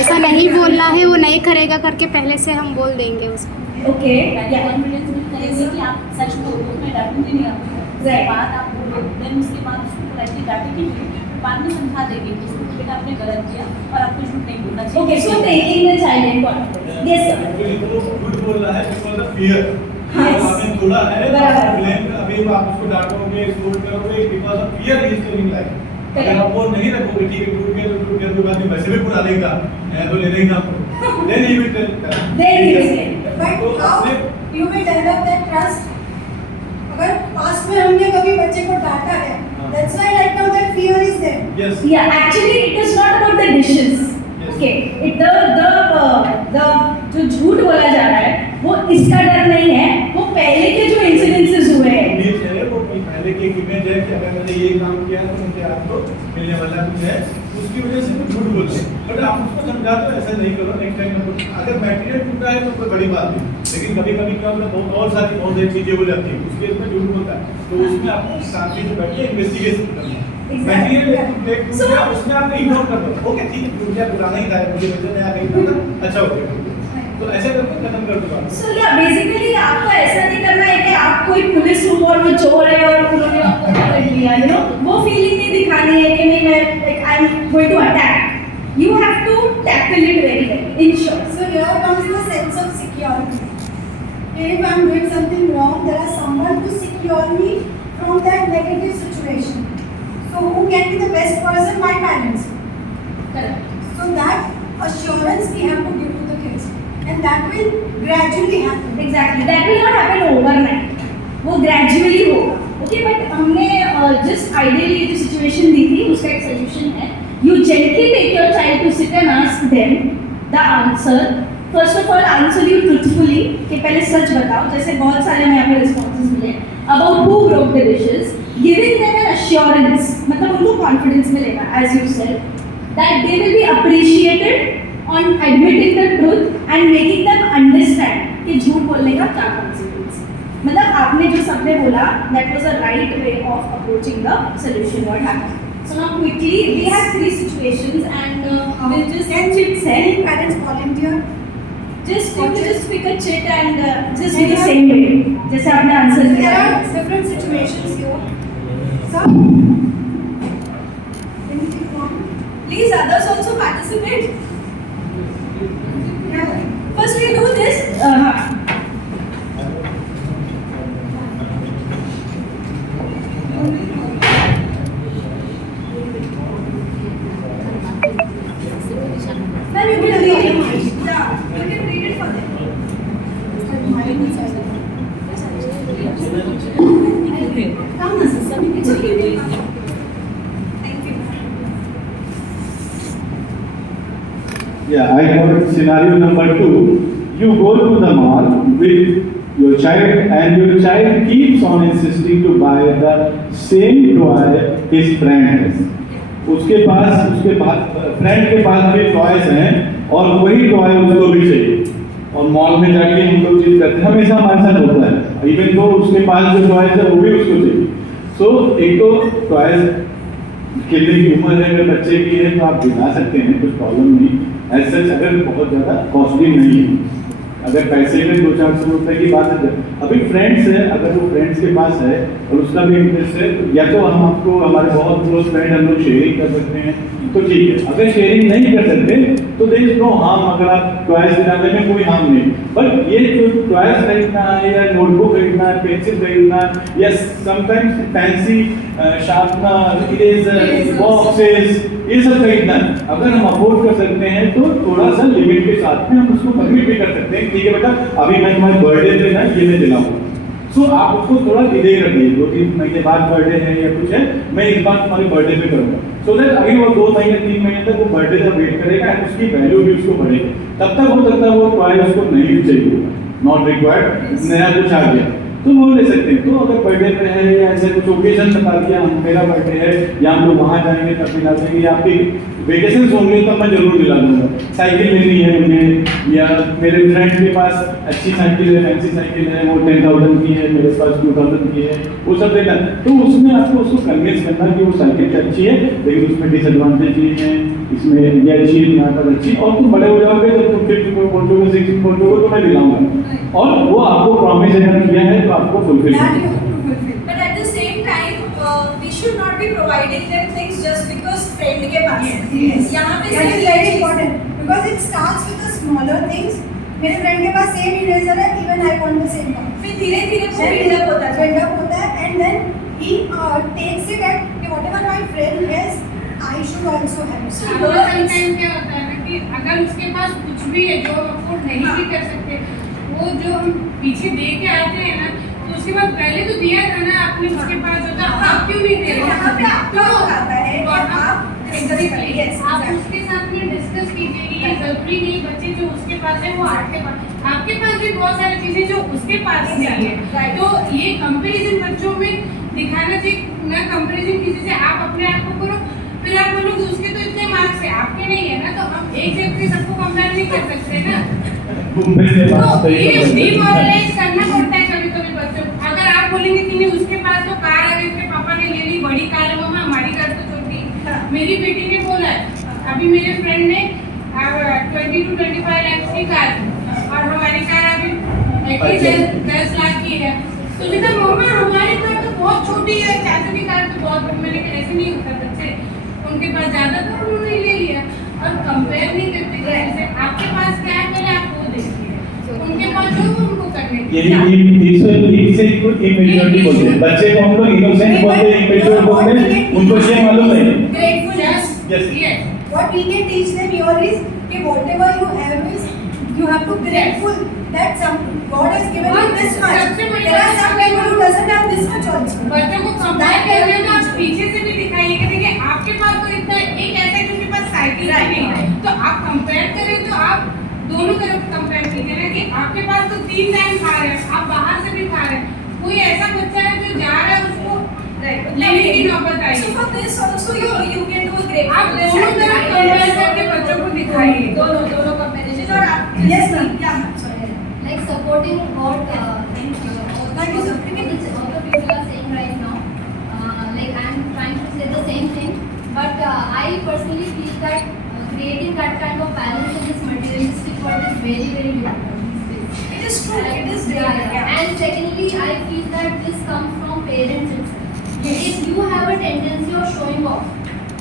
ऐसा नहीं बोलना है वो नहीं करेगा करके पहले से हम बोल देंगे उसको. Okay, yeah. कॉन्फिडेंस बिल्ड करेंगे कि आप सच बोलो, मैं डांटूंगी नहीं आपको. Right. बात आप बोलो, देन उसके बाद उसको पोलाइटली डांटेंगे नहीं, बाद में समझा देंगे कि उसको बेटा आपने गलत किया और आपको झूठ नहीं बोलना चाहिए. Okay, so taking the child in confidence. Yes, sir. झूठ बोल रहा है बिकॉज ऑफ फियर. हाँ. आपने थोड़ा है बराबर. ब्लेम अभी आप उसको डांटोगे स्कोर करोगे because of fear is telling like. अगर आप वो नहीं रखोगे ठीक है टूट गया तो बाद में वैसे भी पूरा देगा मैं तो लेना ही ना आपको then he will tell. Then he will say. But how you will develop that trust? अगर पास्ट में हमने कभी बच्चे को डांटा है, that's why right now that fear is there. Yes Yeah, actually it is not about the dishes. Yes. Okay, it the जो झूठ बोला जा रहा है वो इसका डर नहीं है, वो पहले के जो इंसिडेंसेस हुए हैं. इमेज है वो पहले की एक इमेज है कि अगर मैंने ये काम किया तो मुझे आपको मिलने वाला कुछ है उसकी वजह से वो झूठ बोलते हैं. बट आप उसको समझा दो ऐसा नहीं करो नेक्स्ट टाइम. अगर मटेरियल टूटा है तो कोई बड़ी बात नहीं लेकिन कभी कभी क्या होता है बहुत सारी चीजें हो जाती है उसके इसमें झूठ बोलता है तो उसमें आपको साथ में बैठ के इन्वेस्टिगेशन करना है. मटेरियल ब्रेक टूट गया उसमें आप इग्नोर कर दो. ओके ठीक है टूट गया पुराना ही था मुझे वजह नया कहीं था अच्छा हो गया तो ऐसे करके खत्म कर दो. So yeah, basically आपको ऐसा नहीं करना है कि आप कोई पुलिस हूँ और वो चोर है और उन्होंने आपको पकड़ लिया, you know, वो फीलिंग नहीं दिखानी है कि नहीं मैं like I'm going to attack. You have to tackle it very well. In short. So here comes the sense of security. If I am doing something wrong, there is someone to secure me from that negative situation. So who can be the best person? My parents. Correct. So that assurance we have to give to the kids, and that will gradually happen. Exactly. That will not happen overnight. वो gradually होगा. Okay, but हमने just ideally जो situation दी थी उसका एक solution है. You gently take your child to sit and ask them the answer. First of all, answer you truthfully कि पहले सच बताओ. जैसे बहुत सारे हमें यहाँ पे responses मिले about who broke the dishes. Giving them an assurance, मतलब उनको confidence मिलेगा as you said that they will be appreciated on admitting the truth and making them understand कि झूठ बोलने का क्या consequence है. मतलब आपने जो सबने बोला that was a right way of approaching the solution what happened. So now quickly we have 3 situations and we'll just chit Any set. parents volunteer? Just you can just pick a chit and just do the same way. जैसे आपने answer There दिया. are different situations here. So, anything wrong? Please others also participate. First we do this. Then you can read it. Yeah, you can read it for them. Come, Nasa. It's okay. Thank you. Yeah, I got scenario number 2. You go to the mall with your child and your child keeps on insisting to buy the same toy his friend has. उसके पास friend के पास भी toys हैं और वही toy उसको भी चाहिए और मॉल में जाके हम लोग चीज करते हैं हमेशा हमारे साथ होता है इवन तो उसके पास जो टॉयज है वो भी उसको चाहिए. सो एक तो टॉयज खेलने की उम्र है अगर बच्चे की है तो आप दिला सकते हैं कुछ प्रॉब्लम नहीं. एज सच अगर बहुत ज़्यादा कॉस्टली नहीं है अगर पैसे में 200-400 रुपए की बात है, अभी फ्रेंड्स है, अगर वो फ्रेंड्स के पास है और उसका भी इंटरेस्ट है, तो या तो हम आपको हमारे बहुत क्लोज फ्रेंड हम लोग शेयरिंग कर सकते हैं, तो ठीक है। अगर शेयरिंग नहीं कर सकते तो देयर इज नो हार्म, अगर आप टॉयज दिलाने में कोई हार्म नहीं। बट ये जो टॉयज खरीदना है या नोटबुक खरीदना है, पेंसिल खरीदना है, या sometimes fancy sharpener, eraser, boxes, ये सब खरीदना है, अगर हम अफोर्ड कर सकते हैं तो थोड़ा सा लिमिट के साथ में हम उसको परमिट भी कर सकते हैं। ठीक है बेटा, अभी मैं तुम्हारे बर्थडे पे ना ये मैं दिलाऊंगा, सो आप उसको थोड़ा डिले कर दीजिए, 2-3 महीने बाद बर्थडे है या कुछ है, मैं इस बार तुम्हारे बर्थडे पे करूंगा, सो दैट अभी वो 2 महीने 3 महीने तक वो बर्थडे का वेट करेगा एंड उसकी वैल्यू भी उसको बढ़ेगी। तब तक हो सकता है वो टॉय उसको नहीं भी चाहिए होगा, नॉट रिक्वायर्ड, नया कुछ आ गया तो वो ले सकते हैं। तो अगर बर्थडे पे है या ऐसे कुछ ओकेजन बता दिया हम मेरा बर्थडे है या हम लोग वहाँ जाएंगे तब दिला देंगे, या आपकी वेकेशन होंगे तब मैं जरूर दिला दूंगा। साइकिल लेनी है मुझे, या मेरे फ्रेंड के पास अच्छी साइकिल है, फैंसी साइकिल है, वो 10,000 की है, मेरे पास 2,000 की है, वो सब देना। तो उसमें आपको उसको कन्विंस करना कि वो साइकिल अच्छी है लेकिन उसमें डिसएडवांटेज ये है, इसमें ये अच्छी है, यहाँ पर अच्छी, और तुम बड़े हो जाओगे जब तुम 5th को पहुँचोगे 6th को पहुँचोगे तो मैं दिलाऊंगा, और वो आपको प्रॉमिस अगर किया है तो आपको फुलफिल करना है। But at the same time, we should not be providing them things just because friend के पास है। Yes. यहाँ पे That is सिर्फ very ये चीज़- important because it starts with the smaller things. मेरे फ्रेंड के पास सेम इरेजर है, even I want the same one. फिर धीरे-धीरे वो build up होता है। Build up होता है and then he takes it at कि whatever my friend has, I should also have it. अब sometimes क्या होता है ना कि अगर उसके पास कुछ भी है जो हम अफोर्ड नहीं भी कर सकते, वो जो हम पीछे दे के आते हैं ना, तो उसके बाद पहले तो दिया था ना आपने, उसके पास जो था आप क्यों नहीं दे यहाँ पे आपका तो आता है और आप एकदम Yes, आप exactly. उसके साथ में डिस्कस कीजिए कि ये जरूरी नहीं बच्चे जो उसके पास है वो आपके पास भी बहुत सारी चीजें जो उसके पास नहीं है। तो ये कंपैरिजन बच्चों में दिखाना चाहिए ना, कंपैरिजन किसी से आप अपने आप को करो, फिर आप बोलोगे उसके तो इतने मार्क्स है आपके नहीं है ना, तो हम एक जगह से सबको कंपेयर नहीं कर सकते ना। तो ये डिमोरलाइज करना पड़ता है कभी कभी बच्चों को। अगर आप बोलेंगे कि नहीं उसके पास तो कार है, उसके पापा ने ले ली बड़ी कार है, मम्मा हमारी कार तो छोटी। मेरी बेटी ने बोला है अभी मेरे फ्रेंड ने 20 to 25 लाख की कार और हमारी कार अभी एटलीस्ट 10 लाख की है, तो कहता मम्मा हमारी कार तो बहुत छोटी है, चाचू की कार तो बहुत बड़ी। लेकिन ऐसे नहीं होता, बच्चे उनके पास ज्यादा था उन्होंने ले लिया, और कंपेयर नहीं करते जैसे आपके पास क्या है पहले आप वो देखिए, उनके पास जो उनको करने ये इससे इमेच्योरिटी बोलते हैं, बच्चे को हम लोग इनोसेंट बोलते हैं, इमेच्योर बोलते हैं, उनको ये मालूम नहीं। Gratefulness. Yes. What we can teach them here is कि whatever you have is you have to grateful that some God has given you this much. सबसे बड़ी There are बात some people who doesn't have this much also. बच्चों को compare करने में आप पीछे से भी दिखाइए कि देखिए आपके पास तो इतना एक ऐसा है जिसके पास साइकिल भी नहीं है, तो आप कंपेयर करें तो आप दोनों तरफ कंपेयर कीजिए ना कि आपके पास तो 3 टाइम खा रहे हैं, आप बाहर से भी खा रहे हैं, कोई ऐसा बच्चा है जो जा रहा है उसको लेने की नौबत आई। So for this also you can do a great. आप दोनों तरफ कंपेयर करके बच्चों को दिखाइए। दोनों comparison और आप Yes, ma'am. yeah. Like supporting what Thank you, sir. other people are saying right now. Like I am trying to say the same thing, but I personally feel that creating that kind of balance in this materialistic world is very very difficult. It is true. It is Yeah. And secondly, I feel that this comes from parents itself. If you have a tendency of showing off,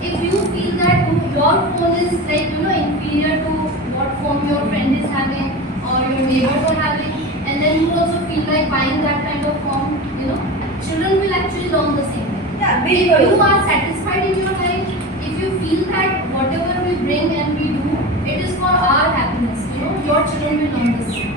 if you feel that your phone is like inferior to what phone your friend is having or your neighbors are having, and then you also feel like buying that kind of phone, children will actually learn the same thing. Yeah, If you are satisfied in your life, if you feel that whatever we bring and we do, it is for our happiness, your children will learn the same.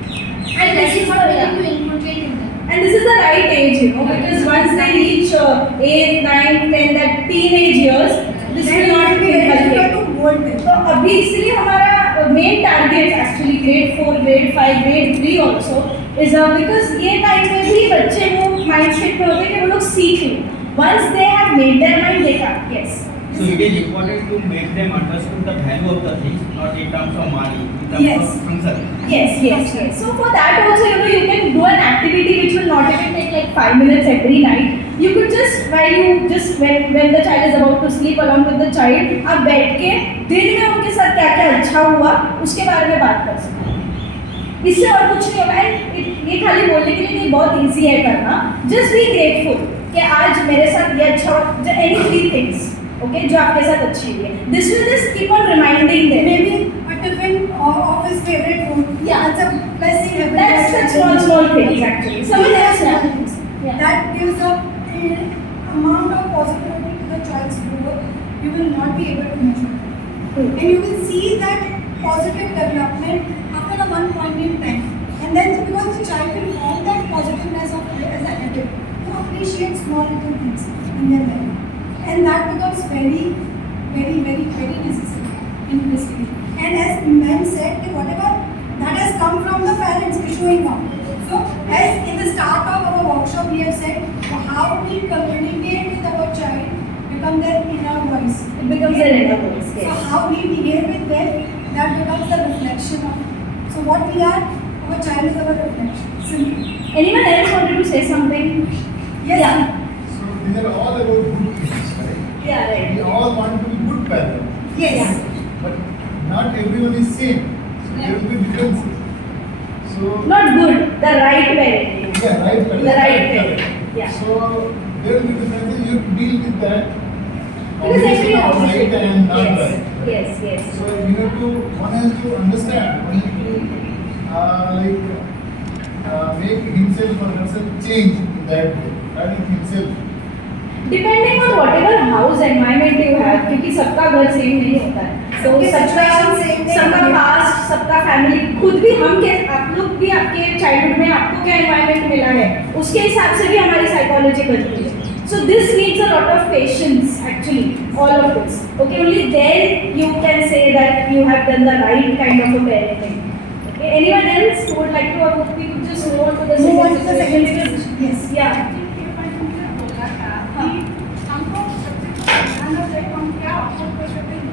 And that is what we have to inculcate in them. And this is the right age, because once they reach 8, 9, 10, that teenage years, this will not be helpful. to mold them. तो अभी इसलिए हमारा main target actually grade 4, grade 5, grade 3 also is because ये time में भी बच्चे वो mind set पे होते हैं कि वो लोग सीख लें। Once they have made their mind they can yes. So it is important to make them understand the value of the things, not in terms of money, in terms Yes. of function. Yes. So for that also, you can do an activity which will not even take like 5 minutes every night. You could when the child is about to sleep along with the child, आप बैठ के दिन में उनके साथ क्या क्या अच्छा हुआ उसके बारे में बात कर सकते हैं। इससे और कुछ नहीं होगा। ये खाली बोलने के लिए नहीं, बहुत ईजी है करना। जस्ट बी ग्रेटफुल कि आज मेरे साथ ये अच्छा हो, एनी 3 थिंग्स ओके जो आपके साथ अच्छी हुई है। This will just keep on reminding them. Maybe a tiffin of his favorite food. Yeah. That's a blessing. That's small things actually. Someone else now. Yeah. That gives a amount of positivity to the child's growth you will not be able to measure. And you will see that positive development after a one point in time. And then because the child will form that positiveness of as a habit to appreciate small little things in their life. And that becomes very necessary in this field. And as ma'am said, that whatever that has come from the parents is showing up. So as in the start of our workshop we have said how we communicate with our child become their inner voice. It becomes their inner voice. So Yes. how we behave with them, that becomes the reflection of it. So what we are, our child is our reflection. Simply. Anyone else wanted to say something? Yes. Yeah. So these are all about good things, right? Yeah. Right. We all want to be good parents, Yes. but not everyone is same. So there will be differences. So Not good. The right parenting. yeah, right. Correct, The right correct. way. Yeah. So there will be differences. You deal with that. Because every combination of right and not yes. right. Yes. Yes. So you have to, one has to understand, one has to make himself or herself change in that way. That is himself. Depending on whatever house environment you have, क्योंकि सबका घर same नहीं होता है। तो सबकी सबका situation same नहीं सबका होती है। पास्ट, सबका फैमिली, खुद भी हम के आप लोग भी आपके चाइल्डहुड में आपको क्या एनवायरनमेंट मिला है उसके हिसाब से भी हमारी साइकोलॉजी बनती है। So this needs a lot of patience actually, all of this. Okay, only then you can say that you have done the right kind of a parenting. Okay, anyone else who would like to, or we could just move on to the Move on to the second second stage. Yes. या हमको सबसे ध्यान रखना चाहिए हम क्या afford कर सकते हैं,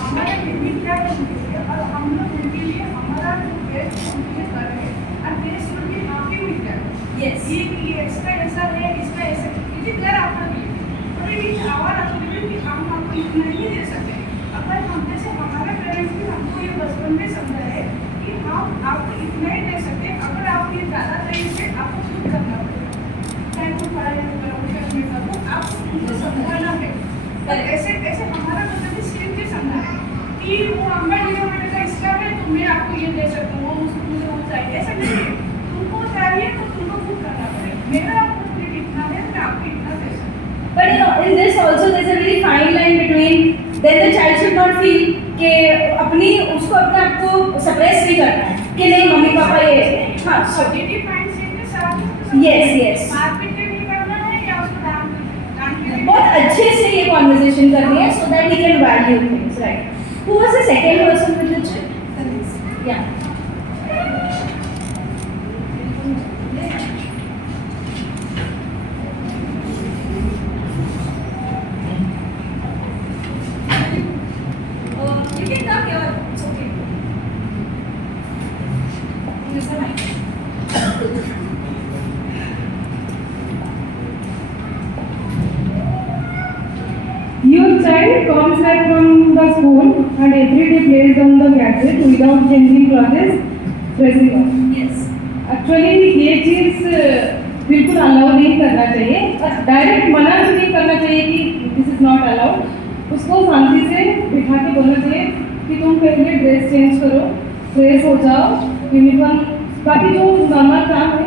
हमारे लिमिट क्या कर सकते हैं, और हम लोग उनके लिए हमारा जो बेस्ट उनके कर रहे हैं और बेस्ट उनके हैप्पी विद दैट। यस ये इसका ऐसा है, इसका ऐसा, it is there after we, और इट इज आवर अबिलिटी कि हम आपको इतना ही दे सकते हैं। अगर हम जैसे हमारे पेरेंट्स भी हमको ये बचपन में समझाए कि हम आपको इतना ही दे सकते हैं, अगर आप ये ज़्यादा देंगे आपको खुद करना पड़ेगा, चाहे वो पढ़ाई करो में करो, आपको उनको समझाना है। पर ऐसे ऐसे हमारा मतलब भी सेम चीज समझा है कि वो अम्मा ये बेटा इसका है तो मैं आपको ये दे सकता हूँ, वो उसको मुझे वो चाहिए, ऐसा नहीं है। तुमको चाहिए तो तुमको खुद करना पड़ेगा, मेरा आपको मुझे इतना है मैं आपको इतना दे सकता हूँ। But you know, in this also there's a very fine line between, then the child should not feel कि अपनी उसको अपने आप को सप्रेस नहीं करना है कि नहीं मम्मी पापा ये, हाँ so पॉजिटिव माइंडसेट के साथ Yes, yes. मारपीट नहीं करना है या उसको डांट के बहुत अच्छे से ये कॉन्वर्सेशन करनी है so that he can value things, right? Who was the second person with the chip? Yeah. You can talk here. It's okay. Use the mic. Your child comes back from the school and every day plays on the gadget without changing clothes, dressing up. Yes. Actually ये चीज़ बिल्कुल allow नहीं करना चाहिए और direct मना भी नहीं करना चाहिए कि दिस इज़ नॉट अलाउड। उसको शांति से बिठा के बोलना चाहिए कि तुम पहले ड्रेस चेंज करो, फ्रेश हो जाओ, यूनिफॉर्म, बाकी जो नॉर्मल काम है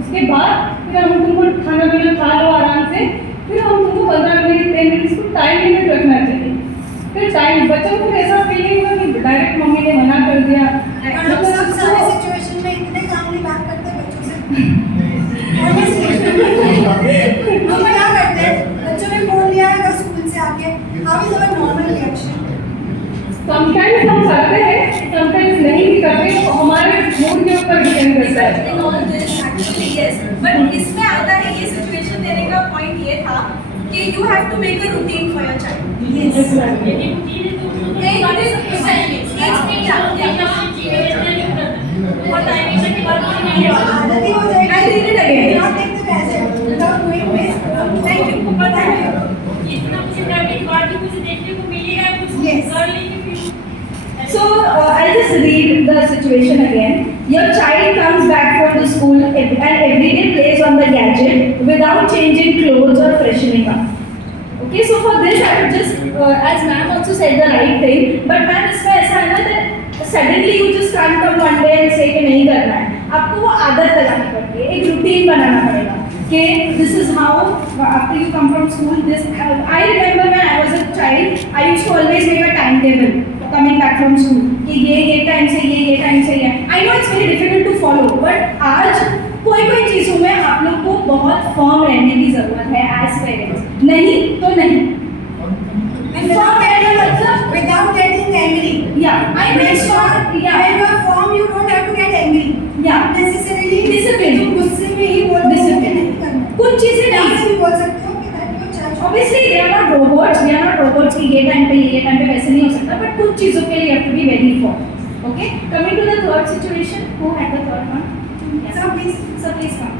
उसके बाद फिर हम तुमको खाना पीना खा लो आराम से, फिर हम तुमको 15 मिनट 10 मिनट इसको टाइम लिमिट रखना चाहिए। फिर टाइम बच्चों को ऐसा फीलिंग हुआ कि डायरेक्ट मम्मी ने मना कर दिया। और हम सब सारे सिचुएशन में इतने काम नहीं बात करते बच्चों से। हम क्या करते हैं, बच्चों ने फोन लिया है स्कूल से आके, how is our normal reaction? Sometimes हम करते हैं, समटाइम्स नहीं भी करते, तो हमारे मूड के ऊपर डिपेंड करता है। In all this actually yes, but इसमें आता है ये सिचुएशन देने का पॉइंट ये था कि you have to make a routine for your child. Yes. आदत ही हो जाएगी। I read it again. Not take the gadget without doing this. Thank you. Thank you. इतना कुछ करने के बाद भी कुछ देखने को मिलेगा, कुछ Yes. कर लेंगे फिर। So I'll just read the situation again. Your child comes back from the school and every day plays on the gadget without changing clothes or freshening up. Okay, so for this I would just, as ma'am also said the right thing, but ma'am इसमें ऐसा है ना that suddenly you just can't come one day and say कि नहीं करना है. आपको वो आदत लगानी पड़ती है, एक रूटीन बनाना पड़ेगा. Okay, this is how after you come from school. This I remember when I was a child, I used to always make a timetable coming back from school. कि ये टाइम से ये टाइम से ये. I know it's very difficult to follow, but आज कोई चीज़ों में आप लोग को बहुत फर्म रहने की जरूरत है as parents. नहीं तो नहीं. And firm रहना मतलब without getting angry. Yeah, I mean when you are firm, you don't have to get angry. Yeah, Necessarily discipline. तुम गुस्से में ही बोल Discipline. कुछ चीजें नहीं भी बोल सकते हो कि that your child Obviously, they are not robots. We are not robots कि ये टाइम पे वैसे नहीं हो सकता. But कुछ चीजों के लिए you have to be very firm. Okay. Coming to the third situation, who had the third one? Yes. So please come.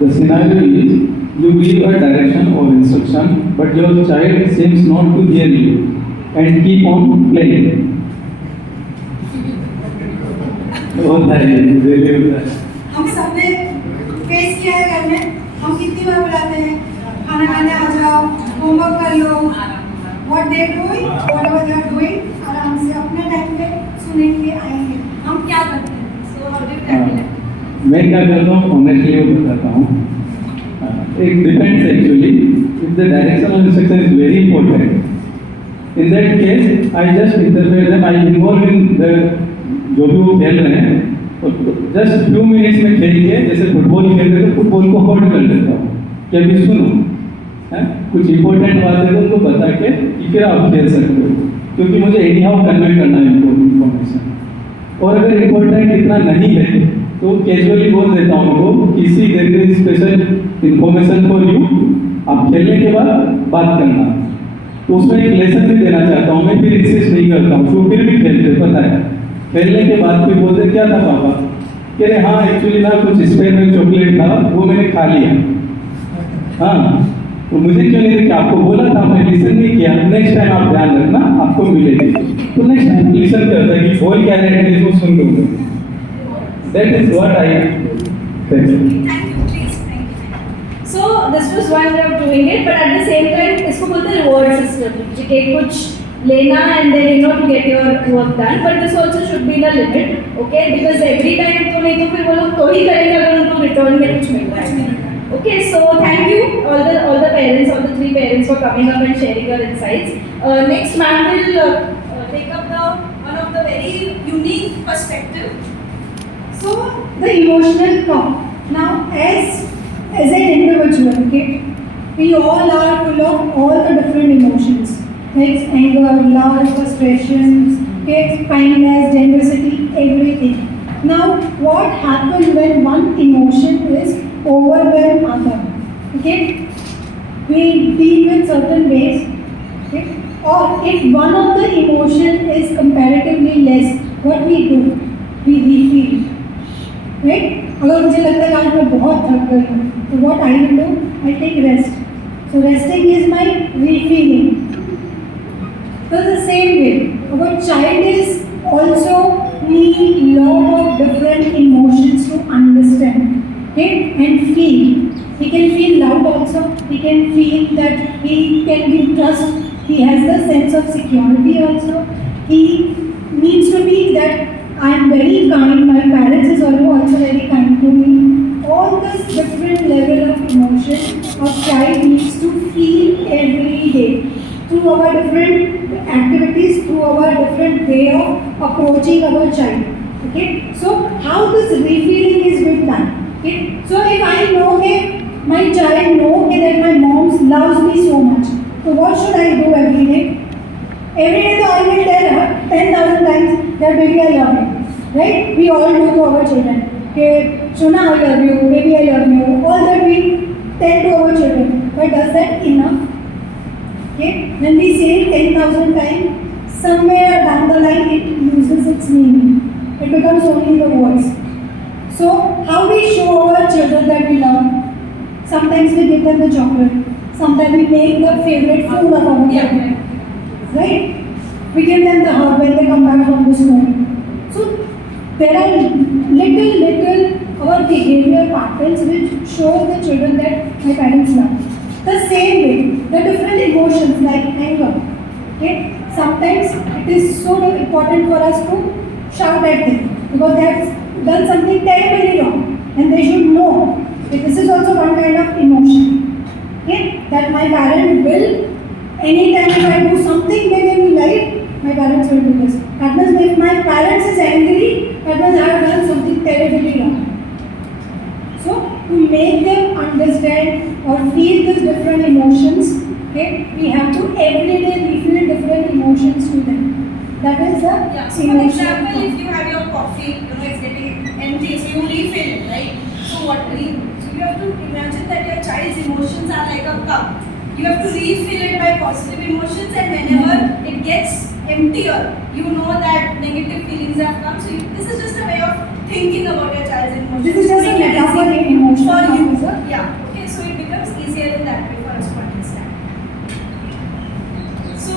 The scenario is you give a direction or instruction, but your child seems not to hear you and keep on playing. होता है, really होता है. हम सबने face किया है घर में. हम कितनी बार बुलाते हैं खाना खाने आ जाओ, होमवर्क कर लो. What they doing, whatever they are doing, आराम से अपने टाइम पे सुनने के लिए आएंगे. हम क्या करते हैं? So how do you tackle it? मैं क्या करता हूँ ऑनेस्टली वो बताता हूँ. It depends actually. If the direction of instruction is very important, in that case I just interfere them. I involve in the जो भी वो खेल रहे हैं, जस्ट फ्यू मिनट्स में खेल के जैसे फुटबॉल खेल रहे थे फुटबॉल को होल्ड कर देता हूँ कि अभी सुनो है कुछ इंपॉर्टेंट बात है तो उनको बता के कि फिर आप खेल सकते हो क्योंकि मुझे एनी हाउ कन्वे करना है इन्फॉर्मेशन. और अगर इम्पोर्टेंट इतना नहीं है तो कैजुअली बोल देता हूँ उनको किसी there is special information for you, आप खेलने के बाद बात करना. तो उसमें एक लेसन भी देना चाहता हूँ मैं, फिर इंसिस्ट नहीं करता हूँ. तो फिर भी खेलते पता है खेलने के बाद फिर बोलते क्या था पापा, कह रहे हाँ एक्चुअली ना कुछ स्पेयर में चॉकलेट था वो मैंने खा लिया. हाँ तो मुझे क्यों नहीं देखा, आपको बोला था आपने लिसन नहीं किया, नेक्स्ट टाइम आप ध्यान रखना आपको मिलेगी. तो नेक्स्ट टाइम लिसन करता है कि बोल क्या रहे हैं इसको सुन लूँगा. That is what I Thank you, please. Thank you. So this was one way of doing it, but at the same time, इसको बोलते हैं reward system. कि कुछ लेना and then to get your work done, but this also should be the limit, okay? Because every time तो नहीं तो फिर वो लोग तो ही करेंगे अगर उनको return में कुछ मिल रहा है. Okay, so thank you all the parents, all the 3 parents for coming up and sharing your insights. Next, ma'am will take up one of the very unique perspective. So the emotional calm. Now, as an individual, okay, we all are full of all the different emotions, like anger, love, frustrations, okay, kindness, generosity, everything. Now, what happens when one emotion is overwhelmed other? Okay, we deal with certain ways. Okay, or if one of the emotion is comparatively less, what we do? We refill. Right? अगर मुझे लगता है आज मैं बहुत थक गई हूँ तो what I will do? I take rest. So resting is my refilling. So the same way, our child is also need lot of different emotions to understand, okay, and feel. He can feel loud also. He can feel that he can be trust. He has the sense of security also. He needs to be that I am very kind. My parents is also very kind to me. All this different level of emotion a child needs to feel every day through our different activities, through our different way of approaching our child. Okay. So how this refilling is being done? Okay. So if I know that my child that my mom loves me so much, so what should I do every day? Every day, so I will tell her 10,000 times that baby I love you. Right? We all do to our children. Okay, Shona I love you, baby I love you. All that we tell to our children. But does that enough? Okay, when we say 10,000 times, somewhere down the line it loses its meaning. It becomes only the voice. So how we show our children that we love? Sometimes we give them the chocolate. Sometimes we make the favorite food of our children. Right? We give them the hug when they come back from the school. So there are little our behavior patterns which show the children that my parents love. The same way, the different emotions like anger. Okay? Sometimes it is so important for us to shout at them because they have done something terribly wrong and they should know that this is also one kind of emotion. Okay? That my parent will, anytime if I do something big in life, my parents will do this. That means if my parents is angry, that means I have done something terribly wrong. So to make them understand or feel these different emotions, okay, we have to every day refill different emotions to them. That is the So for example, if you have your coffee, it's getting empty, so you refill it, right? So you have to imagine that your child's emotions are like a cup. You have to refill it by positive emotions, and whenever it gets emptier, you know that negative feelings have come. So this is just a way of thinking about your child's emotions. This is just a Make it metaphor easy in emotion. for you. Sir. Yeah. Okay. So it becomes easier in that way for us to understand. So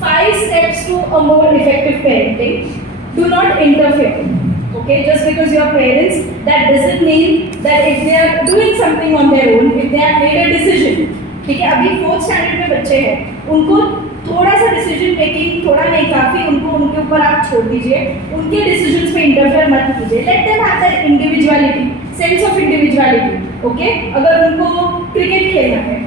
5 steps to a more effective parenting. Do not interfere. Okay, just because you are parents, that doesn't mean that if they are doing something on their own, if they have made a decision, ठीक है, अभी 4th standard में बच्चे हैं, उनको थोड़ा सा decision making थोड़ा नहीं काफी, उनको उनके ऊपर आप छोड़ दीजिए, उनके डिसीजंस पे इंटरफेयर मत कीजिए, let them have that individuality, sense of individuality. Okay, अगर उनको क्रिकेट खेलना है,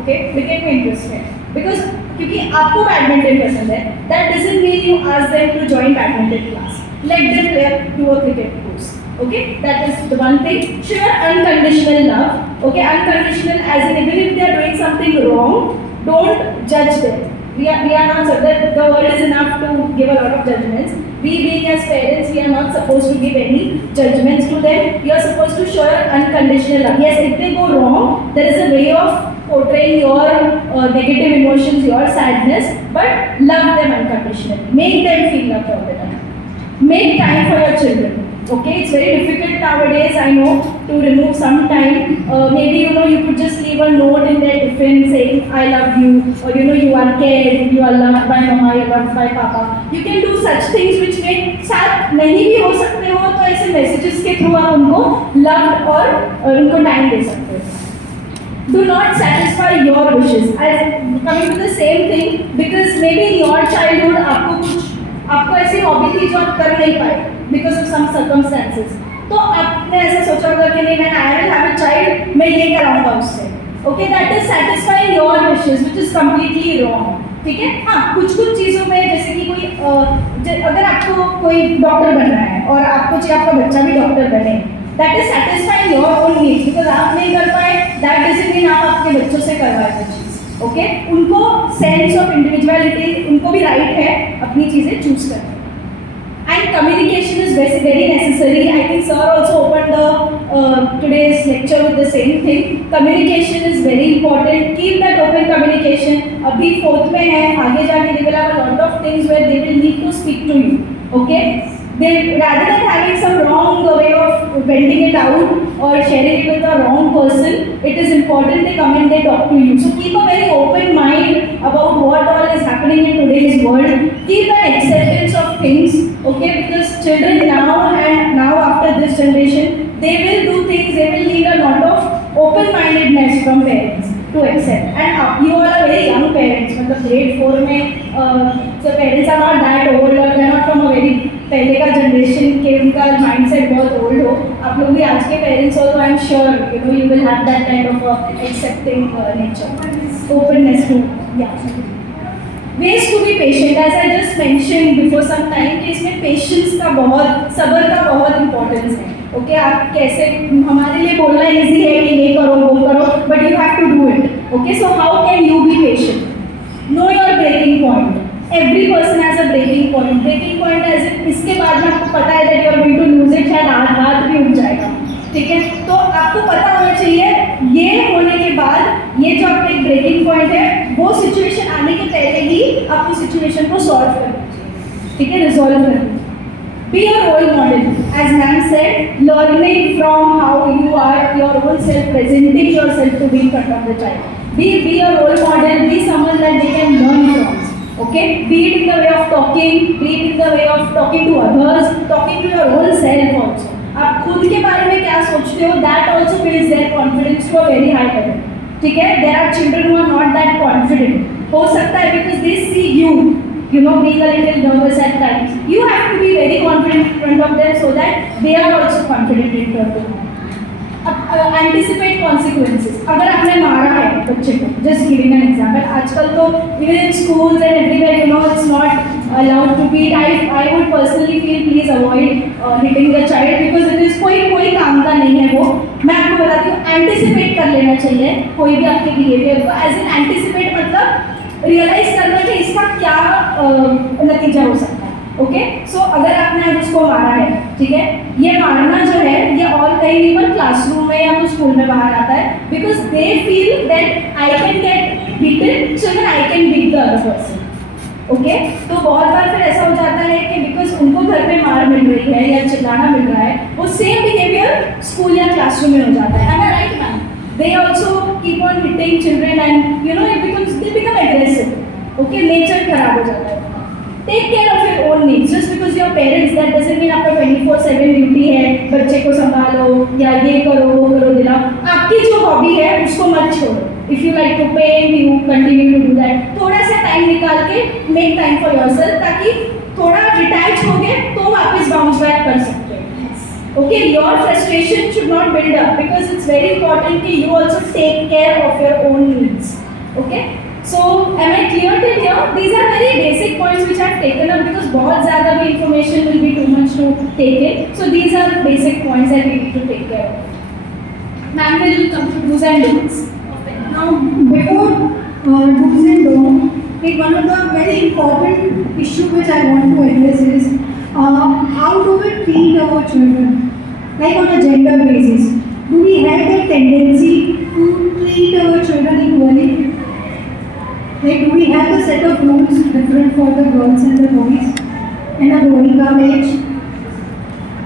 ओके, क्रिकेट में इंटरेस्ट है, बिकॉज क्योंकि आपको बैडमिंटन पसंद है, that doesn't mean you ask them to join badminton class. Let them play to a cricket course. Okay, that is the one thing. Sure, unconditional love. Okay, unconditional as in even if they are doing something wrong, don't judge them. We are not so that the world is enough to give a lot of judgments. We being as parents, we are not supposed to give any judgments to them. You are supposed to show unconditional love. Yes, if they go wrong, there is a way of portraying your negative emotions, your sadness, but love them unconditionally. Make them feel loved all the time. Make time for your children. Okay, it's very difficult nowadays, I know, to remove some time. Maybe you could just leave a note in their tiffin saying I love you, or you are cared, you are loved by mama, you are loved by papa. You can do such things which may साथ नहीं भी हो सकते हो, तो ऐसे messages के through आप उनको loved और उनको time दे सकते हो. Do not satisfy your wishes. As coming to the same thing, because maybe in your childhood आपको ऐसी हॉबी थी जो आप कर नहीं पाए बिकॉज ऑफ सम सर्कमस्टेंसेस, तो आपने ऐसा सोचा होगा कि नहीं, मैं I will have a child, मैं ये कराऊंगा उससे. Okay, that is satisfying your wishes which is completely wrong. ठीक है, हाँ, कुछ चीज़ों में जैसे कि कोई अगर आपको कोई डॉक्टर बनना है और आपको चाहिए आपका बच्चा भी डॉक्टर बने, that is satisfying your own needs, because आप नहीं कर पाए, दैट डजंट मीन आप आपके बच्चों से करवाए वो चीज़. ओके, उनको सेंस ऑफ इंडिविजुअलिटी, उनको भी राइट है अपनी चीज़ें चूज करने. And communication is very necessary. I think sir also opened the today's lecture with the same thing. Communication is very important. Keep that open communication. अभी 4th में है, आगे जाके they will have a lot of things where they will need to speak to you. Okay? They rather than having some wrong way of venting it out or sharing it with the wrong person, it is important they come and they talk to you. So keep a very open mind about what all is happening in today's world. Keep an acceptance of things, okay? Because children now after this generation, they will do things, they will need a lot of open-mindedness from parents to accept. And you are a very young parents, मतलब grade 4 में, so parents are not that old or they are not from a very पहले का generation के उनका mindset बहुत old हो. आप लोग भी आज के पेरेंट्स हो, तो I am sure you will have that kind of accepting nature, openness to ways to be patient. As I just mentioned before some time कि इसमें patience का बहुत, सब्र का बहुत importance है. ओके, आप कैसे, हमारे लिए बोलना इजी है कि ये करो वो करो, but you have to do it. Okay, so how can you be patient? Know your breaking point. Every person has a breaking point. Breaking point as इसके बाद में आपको पता है that you are going to lose it, शायद हाथ भी उठ जाएगा. ठीक है, तो आपको पता होना चाहिए ये होने के बाद ये जो आपका एक ब्रेकिंग पॉइंट है, वो सिचुएशन आने के पहले ही आप उस सिचुएशन को सॉल्व कर दीजिए. ठीक है, रिजॉल्व कर दीजिए. be a role model. As ma'am said, learning from how you are your own self, presenting yourself to be in front of the child. Be a role model, be someone that they can learn from. Okay? Be it in the way of talking, be it in the way of talking to others, talking to your own self also. आप खुद के बारे में क्या सोचते हो, that also builds their confidence to a very high level. ठीक है? There are children who are not that confident. हो सकता है because they see you know, being a little nervous at times. You have to be very confident in front of them so that they are also confident in front of you. Anticipate consequences. अगर आपने मारा है बच्चे को, just giving an example, आजकल तो even in schools and everywhere, you know, it's not allowed to beat. I would personally feel please avoid hitting the child because it is कोई काम का नहीं है वो. मैं आपको बताती हूँ, anticipate कर लेना चाहिए कोई भी आपके behavior को. As in anticipate मतलब realize करना कि इसका क्या नतीजा हो सकता है. ओके, सो अगर आपने आज उसको मारा है, ठीक है, ये मारना जो है ये और कहीं नहीं पर क्लासरूम में या तो स्कूल में बाहर आता है because they feel that I can get beaten so that I can beat the other person. Okay, तो बहुत बार फिर ऐसा हो जाता है कि बिकॉज उनको घर में मार मिल रही है या चिल्लाना मिल रहा है, वो सेम बिहेवियर स्कूल या क्लासरूम में हो जाता है. Am I right ma'am? They also keep on hitting children and you know they become aggressive. Okay, nature खराब हो जाता है. Take care of your own needs. Just because you're parents, that doesn't mean आपका 24/7 duty है बच्चे को संभालो या ये करो वो करो दिलाओ. आपकी जो हॉबी है उसको मत छोड़ो. If you like to paint, you continue to do that. थोड़ा सा टाइम निकाल के make time for yourself ताकि थोड़ा डिटैच हो गए तो वापस बाउंस बैक कर सकते हो. Okay, your frustration should not build up because it's very important कि you also take care of your own needs. Okay. So, am I clear till here? These are very basic points which I have taken up because बहुत ज़्यादा भी information will be too much to take in. So, these are basic points that we need to take care of. Ma'am, will come to do's and don'ts. Now, before do's and don'ts, one of the very important issue which I want to address is how do we treat our children, like on a gender basis. Do we have the tendency to treat our children equally? Like, do we have a set of rules different for the girls and the boys in a growing up age?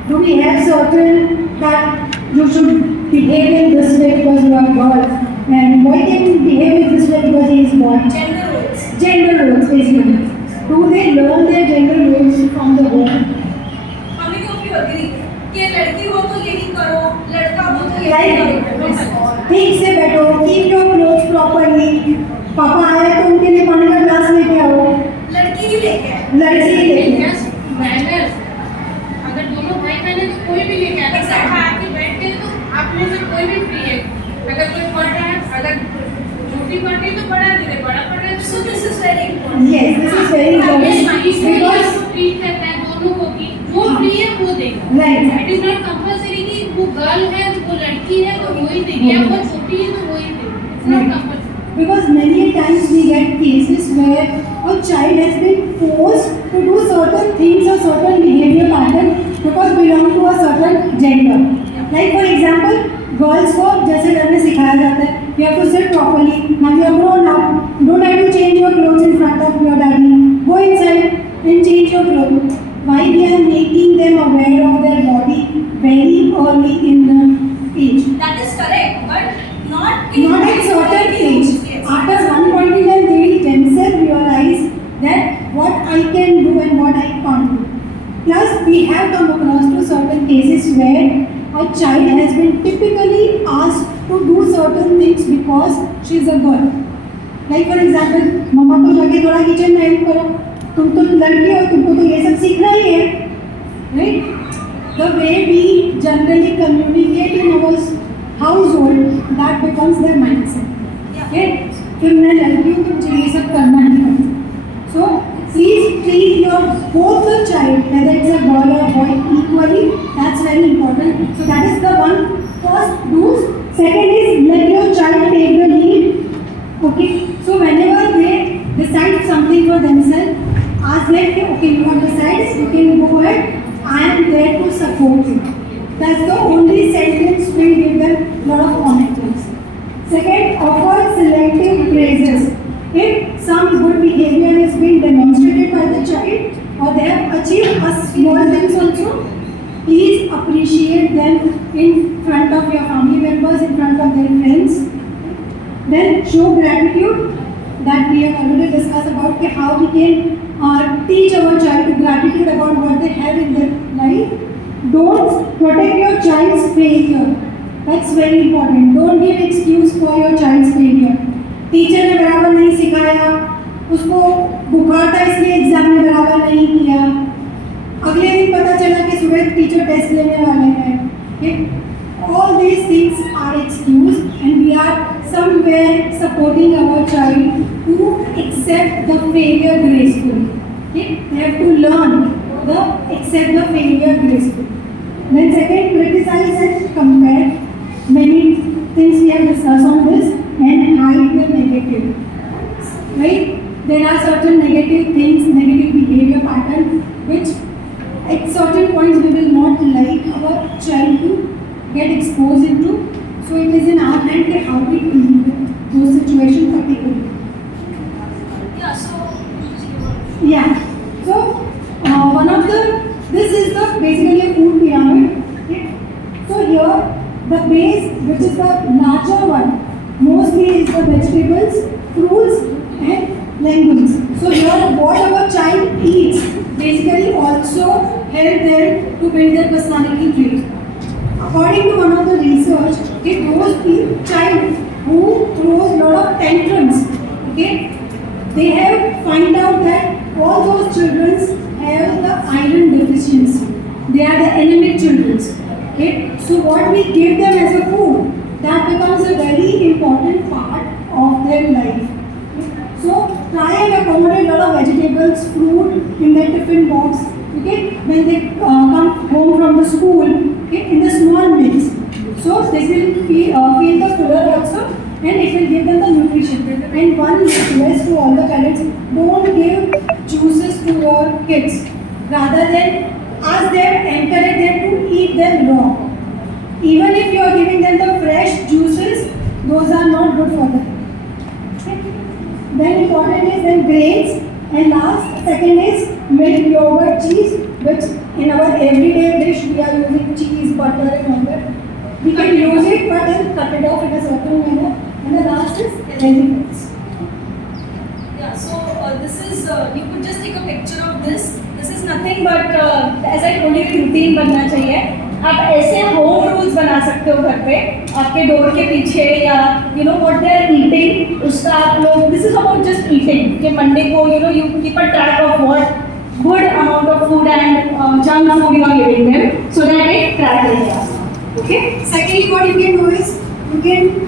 Do we have certain that you should behave in this way because you are a girl and boy can behave in this way because he is boy? Gender roles. Gender roles basically. Do they learn their gender roles from the home? How many of you agree कि लड़की हो तो यही करो, लड़का हो तो यही करो? ठीक से बैठो, keep your clothes properly. पापा आए तो उनके लिए पानी का ग्लास लेके आओ. लड़की ही लेके आए. लड़की ही लेके आओ. मैनर्स अगर दोनों भाई बहन हैं तो कोई भी लेके आता है. हाँ, आके बैठते हैं तो आप में से कोई भी फ्री है. अगर कोई पढ़ रहा है, अगर छोटी पढ़ रही है तो बड़ा दे दे, बड़ा पढ़ रहा है. So this is very important. Yes, this is very important because treat करता है दोनों को भी, वो फ्री है वो देगा. Right. It is not compulsory कि वो गर्ल है तो वो लड़की है तो वो ही देगी या वो छोटी है तो वो ही देगी. It's not compulsory. because many times we get cases where a child has been forced to do certain things or certain behavior pattern because belong to a certain gender. Like for example, girls को जैसे घर में सिखाया जाता है, you have to sit properly. Now you are grown up. Don't have to change your clothes in front of your daddy. Go inside and change your clothes. Why we are making them aware of their body very early in the age? That is correct, but not at certain age. After one point in time, they will themselves realize that what I can do and what I can't do. Plus, we have come across to certain cases where a child has been typically asked to do certain things because she is a girl. Like for example, मम्मा को जाके थोड़ा kitchen में help करो. तुम तो लड़की हो, तुमको तो ये सब सीखना ही है, right? The way we generally communicate in our household, that becomes their mindset. Okay? कि मैं लड़की हूँ तो मुझे ये सब करना ही है. So please treat your both the child, whether it's a girl or boy, equally. That's very important. So that is the one first do's. Second is let your child take the lead. Okay? So whenever they decide something for themselves, ask them कि okay, you want to decide, you can go ahead. I am there to support you. That's the only sentence we give them a lot of confidence. Second, offer selective praises. If some good behavior has been demonstrated by the child or they have achieved a small things also, appreciate them in front of your family members, in front of their friends. Then show gratitude, that we have already discussed about how we can teach our child gratitude about what they have in their life. Don't protect your child's failure. That's very important. Don't give excuse for your child's failure. Teacher ने बराबर नहीं सिखाया, उसको बुखार था इसलिए exam में बराबर नहीं किया, अगले दिन पता चला कि सुबह टीचर टेस्ट लेने वाले हैं. All these things are excuse, and we are somewhere supporting our child to accept the failure gracefully. Okay? They have to learn the accept the failure gracefully. Then second, criticize and compare. Many things we have discussed on this, and hide the negative. Right? There are certain negative things, negative behavior pattern, which at certain points we will not like our child to get exposed into. So it is in our hand that how we deal with those situations particularly. So one of this is the basically a food pyramid. Okay? So here the base, which is the larger one, mostly is the vegetables, fruits and legumes. So here what our child eats basically also help them to build their personality traits. According to one of the research, okay, those child who throws lot of tantrums, okay, they have find out that all those children have the iron deficiency. They are the anemic children. Okay? So what we give them as a food, that becomes a very important part of their life. So try and accommodate a lot of vegetables, fruit in their tiffin box. Okay, when they come home from the school, okay, in the small mix. So they will feel the fuller also, and it will give them the nutrition. And one request to all the parents: don't give juices to your kids. Rather than ask them, encourage them to eat them raw. Even if you are giving them the fresh juices, those are not good for them. Then important is then grains, and last second is milk, yogurt, cheese, which in our everyday dish we are using cheese, butter and all that. We can use it but then cut it off in a certain manner. And the last is vegetables. Yeah, so this is, you could just take a picture of this. This is nothing but, as I told you, routine बनना चाहिए. आप ऐसे home rules बना सकते हो घर पे, आपके डोर के पीछे, या you know what they are eating, उसका आप लोग, this is about just eating. कि मंडे को you keep a track of what good amount of food and junk food you are giving them, so that it track रहेगा. Okay. Secondly, what you can do is you can